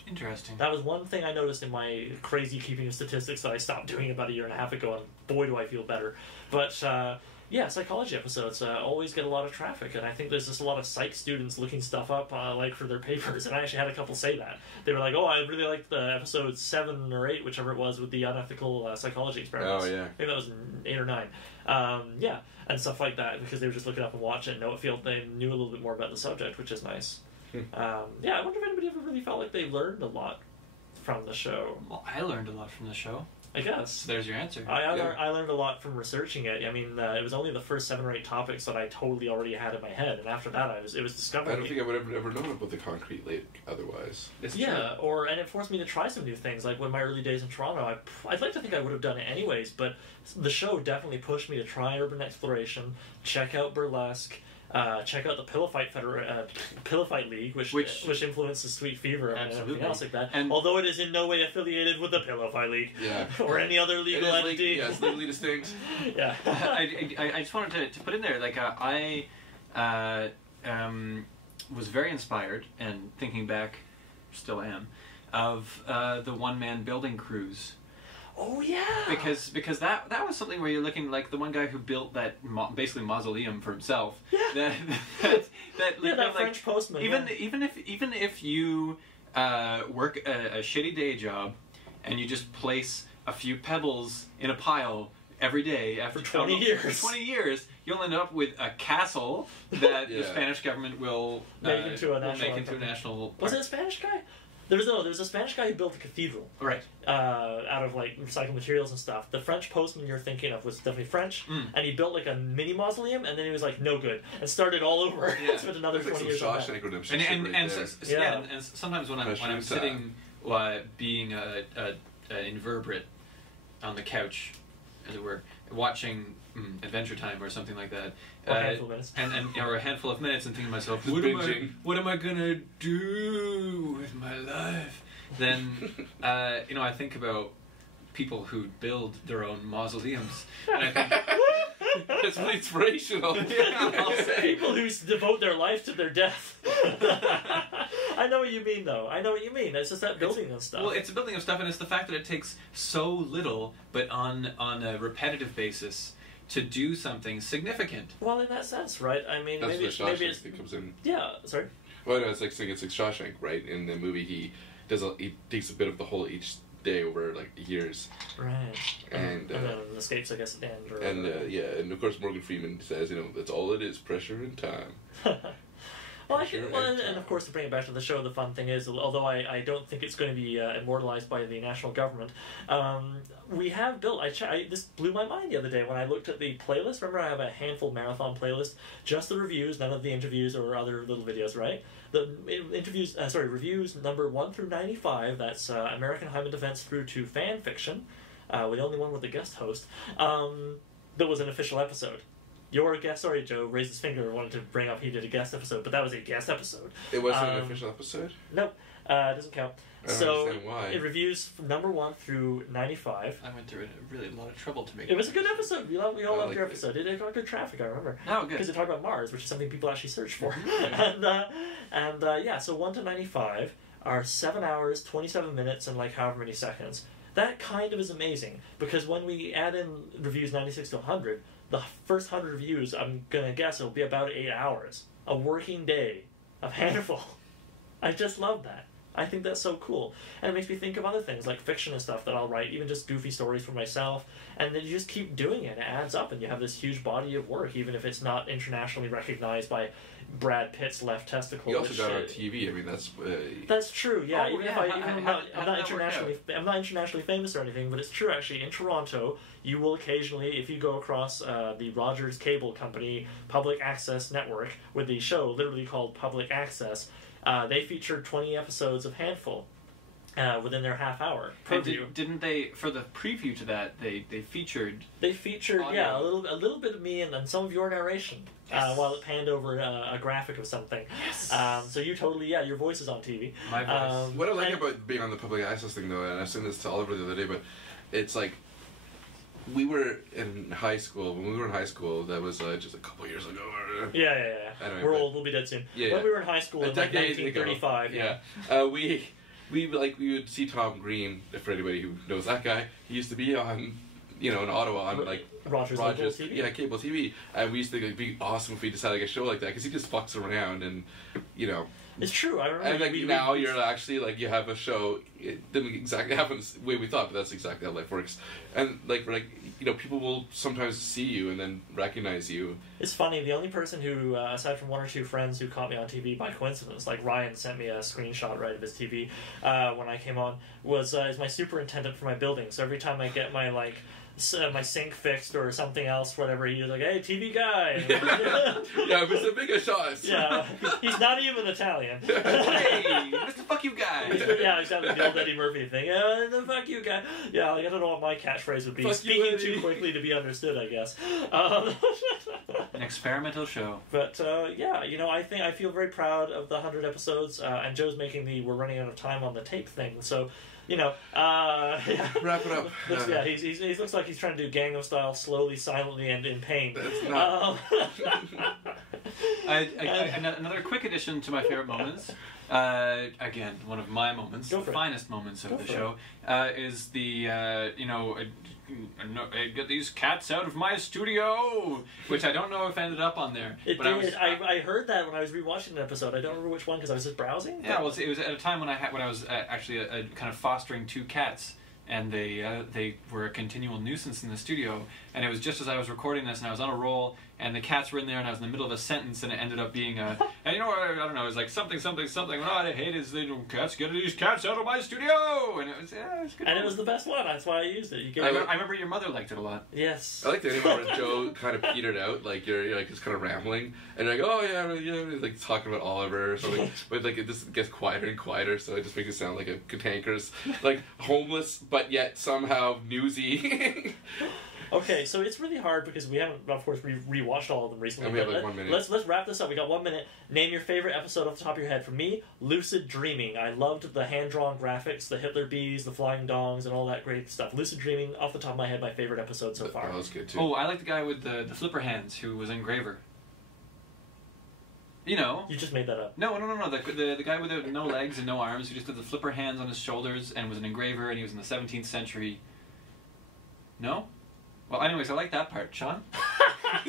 Interesting. That was one thing I noticed in my crazy keeping of statistics that I stopped doing about a year and a half ago, and boy do I feel better. But, yeah, psychology episodes always get a lot of traffic, and I think there's just a lot of psych students looking stuff up for their papers, and I actually had a couple say that. They were like, oh, I really liked the episode 7 or 8, whichever it was, with the unethical psychology experiments. Oh, yeah. Maybe that was 8 or 9. Yeah, and stuff like that, because they were just looking up and watching it, and they knew a little bit more about the subject, which is nice. Yeah, I wonder if anybody ever really felt like they learned a lot from the show. Well, I learned a lot from the show. I guess. So there's your answer. I learned a lot from researching it. I mean, it was only the first 7 or 8 topics that I totally already had in my head, and after that, it was discovering. I don't think I would have ever known about the concrete lake otherwise. And it forced me to try some new things. Like when my early days in Toronto, I'd like to think I would have done it anyways, but the show definitely pushed me to try urban exploration, check out burlesque. Check out the Pillow Fight League, which influences Sweet Fever and everything else like that. And although it is in no way affiliated with the Pillow Fight League, or any other legal entity, it's legally distinct. Yeah, I just wanted to put in there, like I was very inspired, and thinking back, still am, of the one-man building crews. Oh yeah, because that was something where you're looking like the one guy who built that basically mausoleum for himself. Yeah, that French postman. Even if you work a shitty day job and you just place a few pebbles in a pile every day after 20 years. For 20 years, you'll end up with a castle that the Spanish government will make into a national park. Was it a Spanish guy? There was a Spanish guy who built a cathedral. Right. Out of recycled materials and stuff. The French postman you're thinking of was definitely French, and he built a mini mausoleum, and then he was like, no good, and started all over. Yeah. Spent another 20 years on that. And sometimes when I'm sitting being an invertebrate on the couch, as it were, watching Adventure Time or something like that, or a handful of minutes, or a handful of minutes, and thinking to myself, what am I gonna do with my life? Then I think about people who build their own mausoleums, and I think it's really inspirational. I'll say. People who devote their life to their death. I know what you mean, though. I know what you mean. It's just that building of stuff. Well, it's a building of stuff, and it's the fact that it takes so little, but on a repetitive basis, to do something significant. Well, in that sense, right? I mean, that's maybe where Shawshank it's comes in. Yeah, sorry. Well, no, it's like Shawshank, right? In the movie, he takes a bit of the whole each day over years. Right. And then escapes, I guess, at the end. And of course Morgan Freeman says, that's all it is, pressure and time. Well, and of course, to bring it back to the show, the fun thing is, although I don't think it's going to be immortalized by the national government, we have built. This blew my mind the other day when I looked at the playlist. Remember, I have a handful marathon playlist, just the reviews, none of the interviews or other little videos, right? The reviews number 1 through 95. That's American Hymen Defense through to fan fiction, with the only one with a guest host. That was an official episode. your guest, sorry, Joe raised his finger and wanted to bring up he did a guest episode, but that was a guest episode. It wasn't an official episode? Nope, it doesn't count. I don't So understand why. it reviews from number 1 through 95. I went through really a lot of trouble to make It was a good episode. We all I loved liked your it. episode. It got good traffic, I remember. Oh, good. Because it talked about Mars, which is something people actually search for. Yeah. and yeah, so 1 to 95 are 7 hours, 27 minutes, and like however many seconds. That kind of is amazing, because when we add in reviews 96 to 100, the first 100 reviews, I'm gonna guess it'll be about 8 hours. A working day of Handful. I just love that. I think that's so cool. And it makes me think of other things, like fiction and stuff that I'll write, even just goofy stories for myself. And then you just keep doing it, and it adds up, and you have this huge body of work, even if it's not internationally recognized by Brad Pitt's left testicle. You also got on TV. I mean, that's... That's true, yeah. Oh, Even yeah. if I'm How not did that work I'm not internationally famous or anything, but it's true actually. In Toronto, you will occasionally, if you go across the Rogers Cable Company Public Access Network with the show literally called Public Access, they featured 20 episodes of Handful within their half hour And preview. didn't they, for the preview to that, they featured... They featured, Audio. yeah, a little bit of me and some of your narration. Yes. While it panned over a graphic of something. Yes. So you totally, yeah, your voice is on TV. My voice. What I like and- about being on the public access thing, though, and I've seen this to Oliver the other day, but it's like, we were in high school. When we were in high school, that was just a couple years ago. Yeah. Anyway, We're but- old. We'll be dead soon. Yeah, When yeah. we were in high school A in like decade ago. 1935. Yeah. We would see Tom Green, for anybody who knows that guy. He used to be on, in Ottawa on like Rogers TV. yeah, cable TV, and we used to think it'd be awesome if we just had like a show like that because he just fucks around and, It's true. I remember. and like now you're actually like you have a show. It didn't exactly happen the way we thought, but that's exactly how life works. And like people will sometimes see you and then recognize you. It's funny. The only person who, aside from one or two friends who caught me on TV by coincidence, like Ryan sent me a screenshot right of his TV when I came on, was is my superintendent for my building. So every time I get my my sink fixed or something else, whatever, he was like, "Hey, TV guy." Yeah, Mr. Bigger Shots. Yeah, he's not even Italian. Hey, Mr. Fuck You Guy! Yeah, exactly, the old Eddie Murphy thing. The fuck you guy. Yeah, like, I don't know what my catchphrase would be. Fuck you, Speaking Eddie. too quickly to be understood, I guess. An experimental show. But yeah, I feel very proud of the 100 episodes, and Joe's making the we're running out of time on the tape thing. So, yeah. Wrap it up. Yeah, he looks like he's trying to do Gangnam Style slowly, silently, and in pain. That's not. Another quick addition to my favorite moments. Again, one of my moments, Go the for it. finest moments of Go the for show, is the get these cats out of my studio, which I don't know if ended up on there. It but did. I heard that when I was rewatching an episode. I don't remember which one because I was just browsing. Yeah, well, it was at a time when I was actually kind of fostering two cats, and they were a continual nuisance in the studio. And it was just as I was recording this, and I was on a roll, and the cats were in there, and I was in the middle of a sentence, and it ended up being and I don't know, it was like something. What I hate is cats, get these cats out of my studio, and it was good. And it was the best one. That's why I used it. I remember your mother liked it a lot. Yes. I like the anymore where Joe kind of petered out, like you're like just kind of rambling, and you're like, oh yeah, like talking about Oliver or something, but like it just gets quieter and quieter, so it just makes it sound like a cantankerous, like homeless, but yet somehow newsy. Okay, so it's really hard because we haven't, of course, rewatched all of them recently. And we have but like 1 minute. Let's wrap this up. We got 1 minute. Name your favorite episode off the top of your head. For me, Lucid Dreaming. I loved the hand-drawn graphics, the Hitler bees, the flying dongs, and all that great stuff. Lucid Dreaming, off the top of my head, my favorite episode so far. That was good too. Oh, I like the guy with the flipper hands who was engraver. You know. You just made that up. No. The guy with no legs and no arms who just had the flipper hands on his shoulders and was an engraver, and he was in the 17th century. No? Well, anyways, I like that part. Sean? I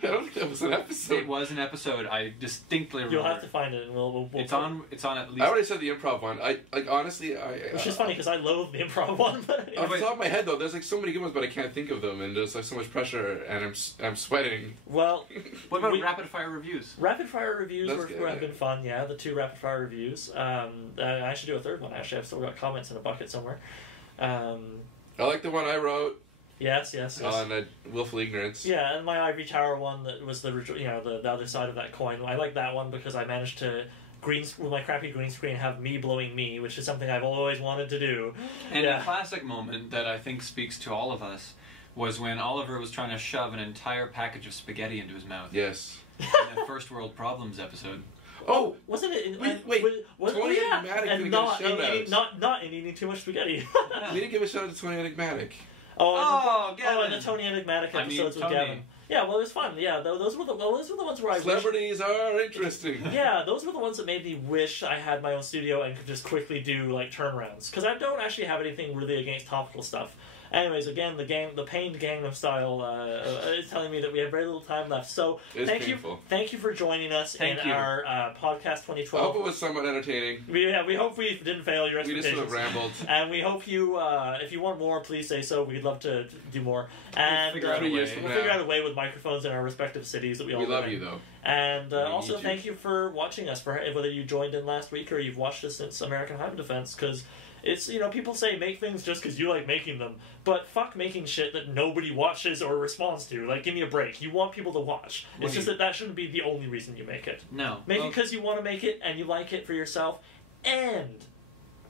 don't think that was an episode. It was an episode. I distinctly remember. You'll have to find it, and we'll It's on at least... I already said the improv one. I honestly, Which is funny, because I loathe the improv one, but anyway. Off the top of my head, though, there's like so many good ones, but I can't think of them, and there's like so much pressure, and I'm sweating. Well, What about rapid fire reviews? rapid fire reviews That's good, have been fun, yeah, the 2 rapid fire reviews. I should do a third one, actually. I've still got comments in a bucket somewhere. I like the one I wrote Yes. on Willful Ignorance. Yeah, and my Ivory Tower one that was the other side of that coin. I like that one because I managed to with my crappy green screen have me blowing me, which is something I've always wanted to do. And Yeah. a classic moment that I think speaks to all of us was when Oliver was trying to shove an entire package of spaghetti into his mouth. Yes. In the First World Problems episode. Oh! Wasn't it? Wait. Tony Enigmatic and didn't not get a in, shout-out. not in eating too much spaghetti. We didn't give a shout out to Tony Enigmatic. And the Tony Enigmatic episodes with Tony. Gavin. Yeah, well, it was fun. Yeah, those were the ones where I Celebrities are interesting. Yeah, those were the ones that made me wish I had my own studio and could just quickly do like turnarounds. Because I don't actually have anything really against topical stuff. Anyways, again, the pained Gangnam Style is telling me that we have very little time left. So thank you for joining us in our podcast 2012. I hope it was somewhat entertaining. We hope we didn't fail your expectations. We just sort of rambled. And we hope you, if you want more, please say so. We'd love to do more. And We'll figure out a way with microphones in our respective cities that we all live love in. you though. And also need you. thank you for watching us, for whether you joined in last week or you've watched us since American Hive Defense, because it's, people say make things just because you like making them, but fuck making shit that nobody watches or responds to. Like, give me a break. You want people to watch. It's just that shouldn't be the only reason you make it. No. Make it because you want to make it and you like it for yourself, and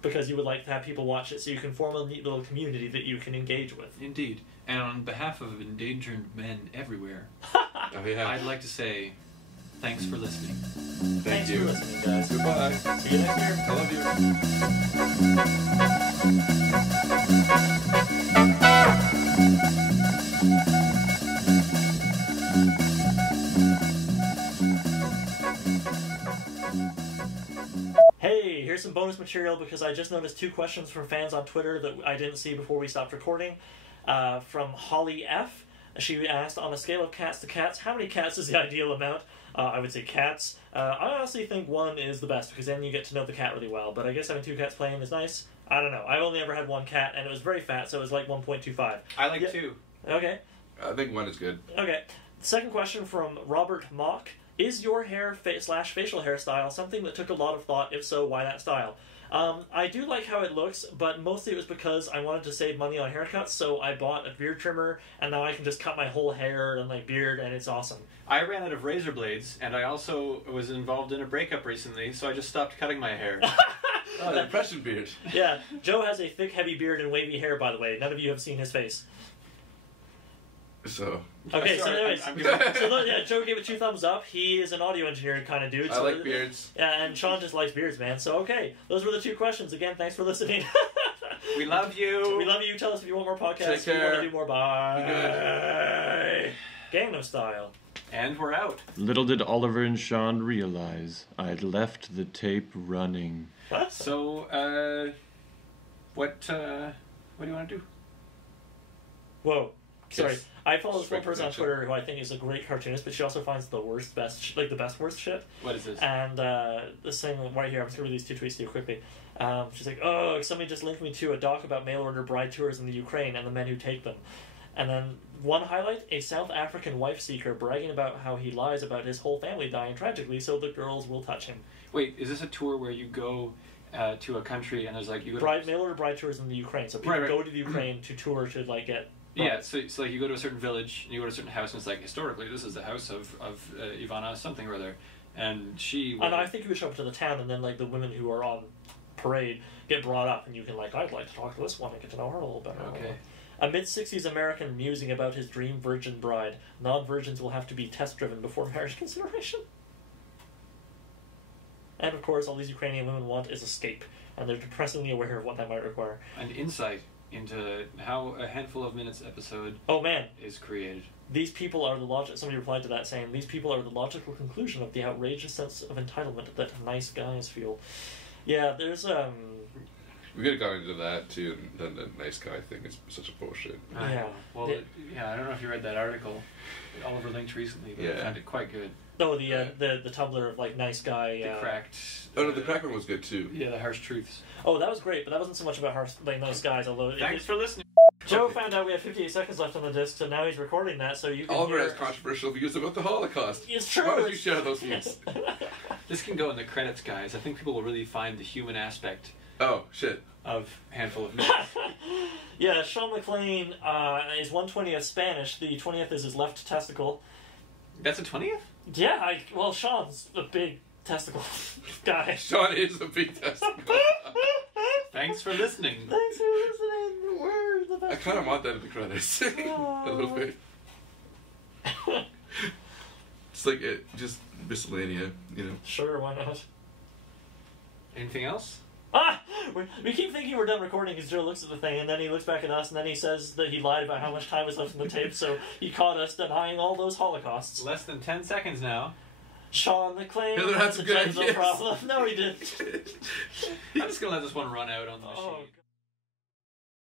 because you would like to have people watch it so you can form a neat little community that you can engage with. Indeed. And on behalf of endangered men everywhere, I'd like to say thanks for listening. Thanks for listening, guys. Goodbye. See you next year. I love you. Hey, here's some bonus material because I just noticed 2 questions from fans on Twitter that I didn't see before we stopped recording. From Holly F. She asked, on a scale of cats to cats, how many cats is the ideal amount? I would say cats. I honestly think 1 is the best because then you get to know the cat really well. But I guess having 2 cats playing is nice. I don't know. I've only ever had 1 cat and it was very fat, so it was like 1.25. I like 2. Okay. I think 1 is good. Okay. Second question from Robert Mock. Is your hair slash facial hairstyle something that took a lot of thought? If so, why that style? I do like how it looks, but mostly it was because I wanted to save money on haircuts, so I bought a beard trimmer, and now I can just cut my whole hair and like beard, and it's awesome. I ran out of razor blades, and I also was involved in a breakup recently, so I just stopped cutting my hair. Oh, the impression beard. Yeah, Joe has a thick, heavy beard and wavy hair, by the way. None of you have seen his face. So. Okay, Sorry, so anyways, Joe gave it 2 thumbs up. He is an audio engineer kind of dude. I so like beards. Yeah, and Sean just likes beards, man. So okay, those were the 2 questions. Again, thanks for listening. We love you. We love you. Tell us if you want more podcasts. Take If you want care. to do more. Bye. Gangnam Style. And we're out. Little did Oliver and Sean realize I'd left the tape running. What? So, what do you want to do? Whoa. Sorry. Yes. I follow this one Straight person on connection. Twitter who I think is a great cartoonist, but she also finds the worst, best, like the best, worst shit. What is this? And this thing right here, I'm just going to read these 2 tweets to you quickly. She's like, oh, somebody just linked me to a doc about mail-order bride tours in the Ukraine and the men who take them. And then one highlight, a South African wife-seeker bragging about how he lies about his whole family dying tragically so the girls will touch him. Wait, is this a tour where you go to a country and there's like you go Mail-order bride tours in the Ukraine. So people Right. go to the Ukraine to tour to like get... Yeah, so like you go to a certain village and you go to a certain house and it's like historically this is the house of Ivana something or other, and she. And I think you would show up to the town and then like the women who are on parade get brought up and you can like, I'd like to talk to this one and get to know her a little better. Okay. A mid-60s American musing about his dream virgin bride. Non-virgins will have to be test-driven before marriage consideration. And of course, all these Ukrainian women want is escape, and they're depressingly aware of what that might require. An insight into how a handful of minutes episode Oh man, is created. these people are the logic. Somebody replied to that saying, these people are the logical conclusion of the outrageous sense of entitlement that nice guys feel. Yeah, there's We could have gone into that too, and then the nice guy thing is such a bullshit. I Yeah. know. Well, Yeah. I don't know if you read that article that Oliver linked recently, but I Yeah. found it quite good. the Tumblr of like nice guy. The cracked. Oh no, the crack one was good too. Yeah, the harsh truths. Oh, that was great, but that wasn't so much about like nice guys. Although Thanks for listening. Joe Okay. found out we had 58 seconds left on the disc, so now he's recording that, so you can Oliver hear... has controversial views about the Holocaust. It's true. Why don't you it's- share those views? This can go in the credits, guys. I think people will really find the human aspect Oh shit. of Handful of Minutes. Yeah, Sean McLean is 1/20th Spanish. The 20th is his left testicle. That's a 20th? Yeah, well, Sean's a big testicle guy. Sean is a big testicle. Thanks for listening. Thanks for listening. We're the I kind of want that in the credits. A little bit. It's like just miscellanea, you know. Sure, why not? Anything else? Ah! We keep thinking we're done recording because Joe looks at the thing and then he looks back at us and then he says that he lied about how much time was left in the tape, so he caught us denying all those holocausts. Less than 10 seconds now. Sean McClane Hitler had has a some good gentle ideas. problem. No, he didn't. I'm just gonna let this one run out on the machine. Oh,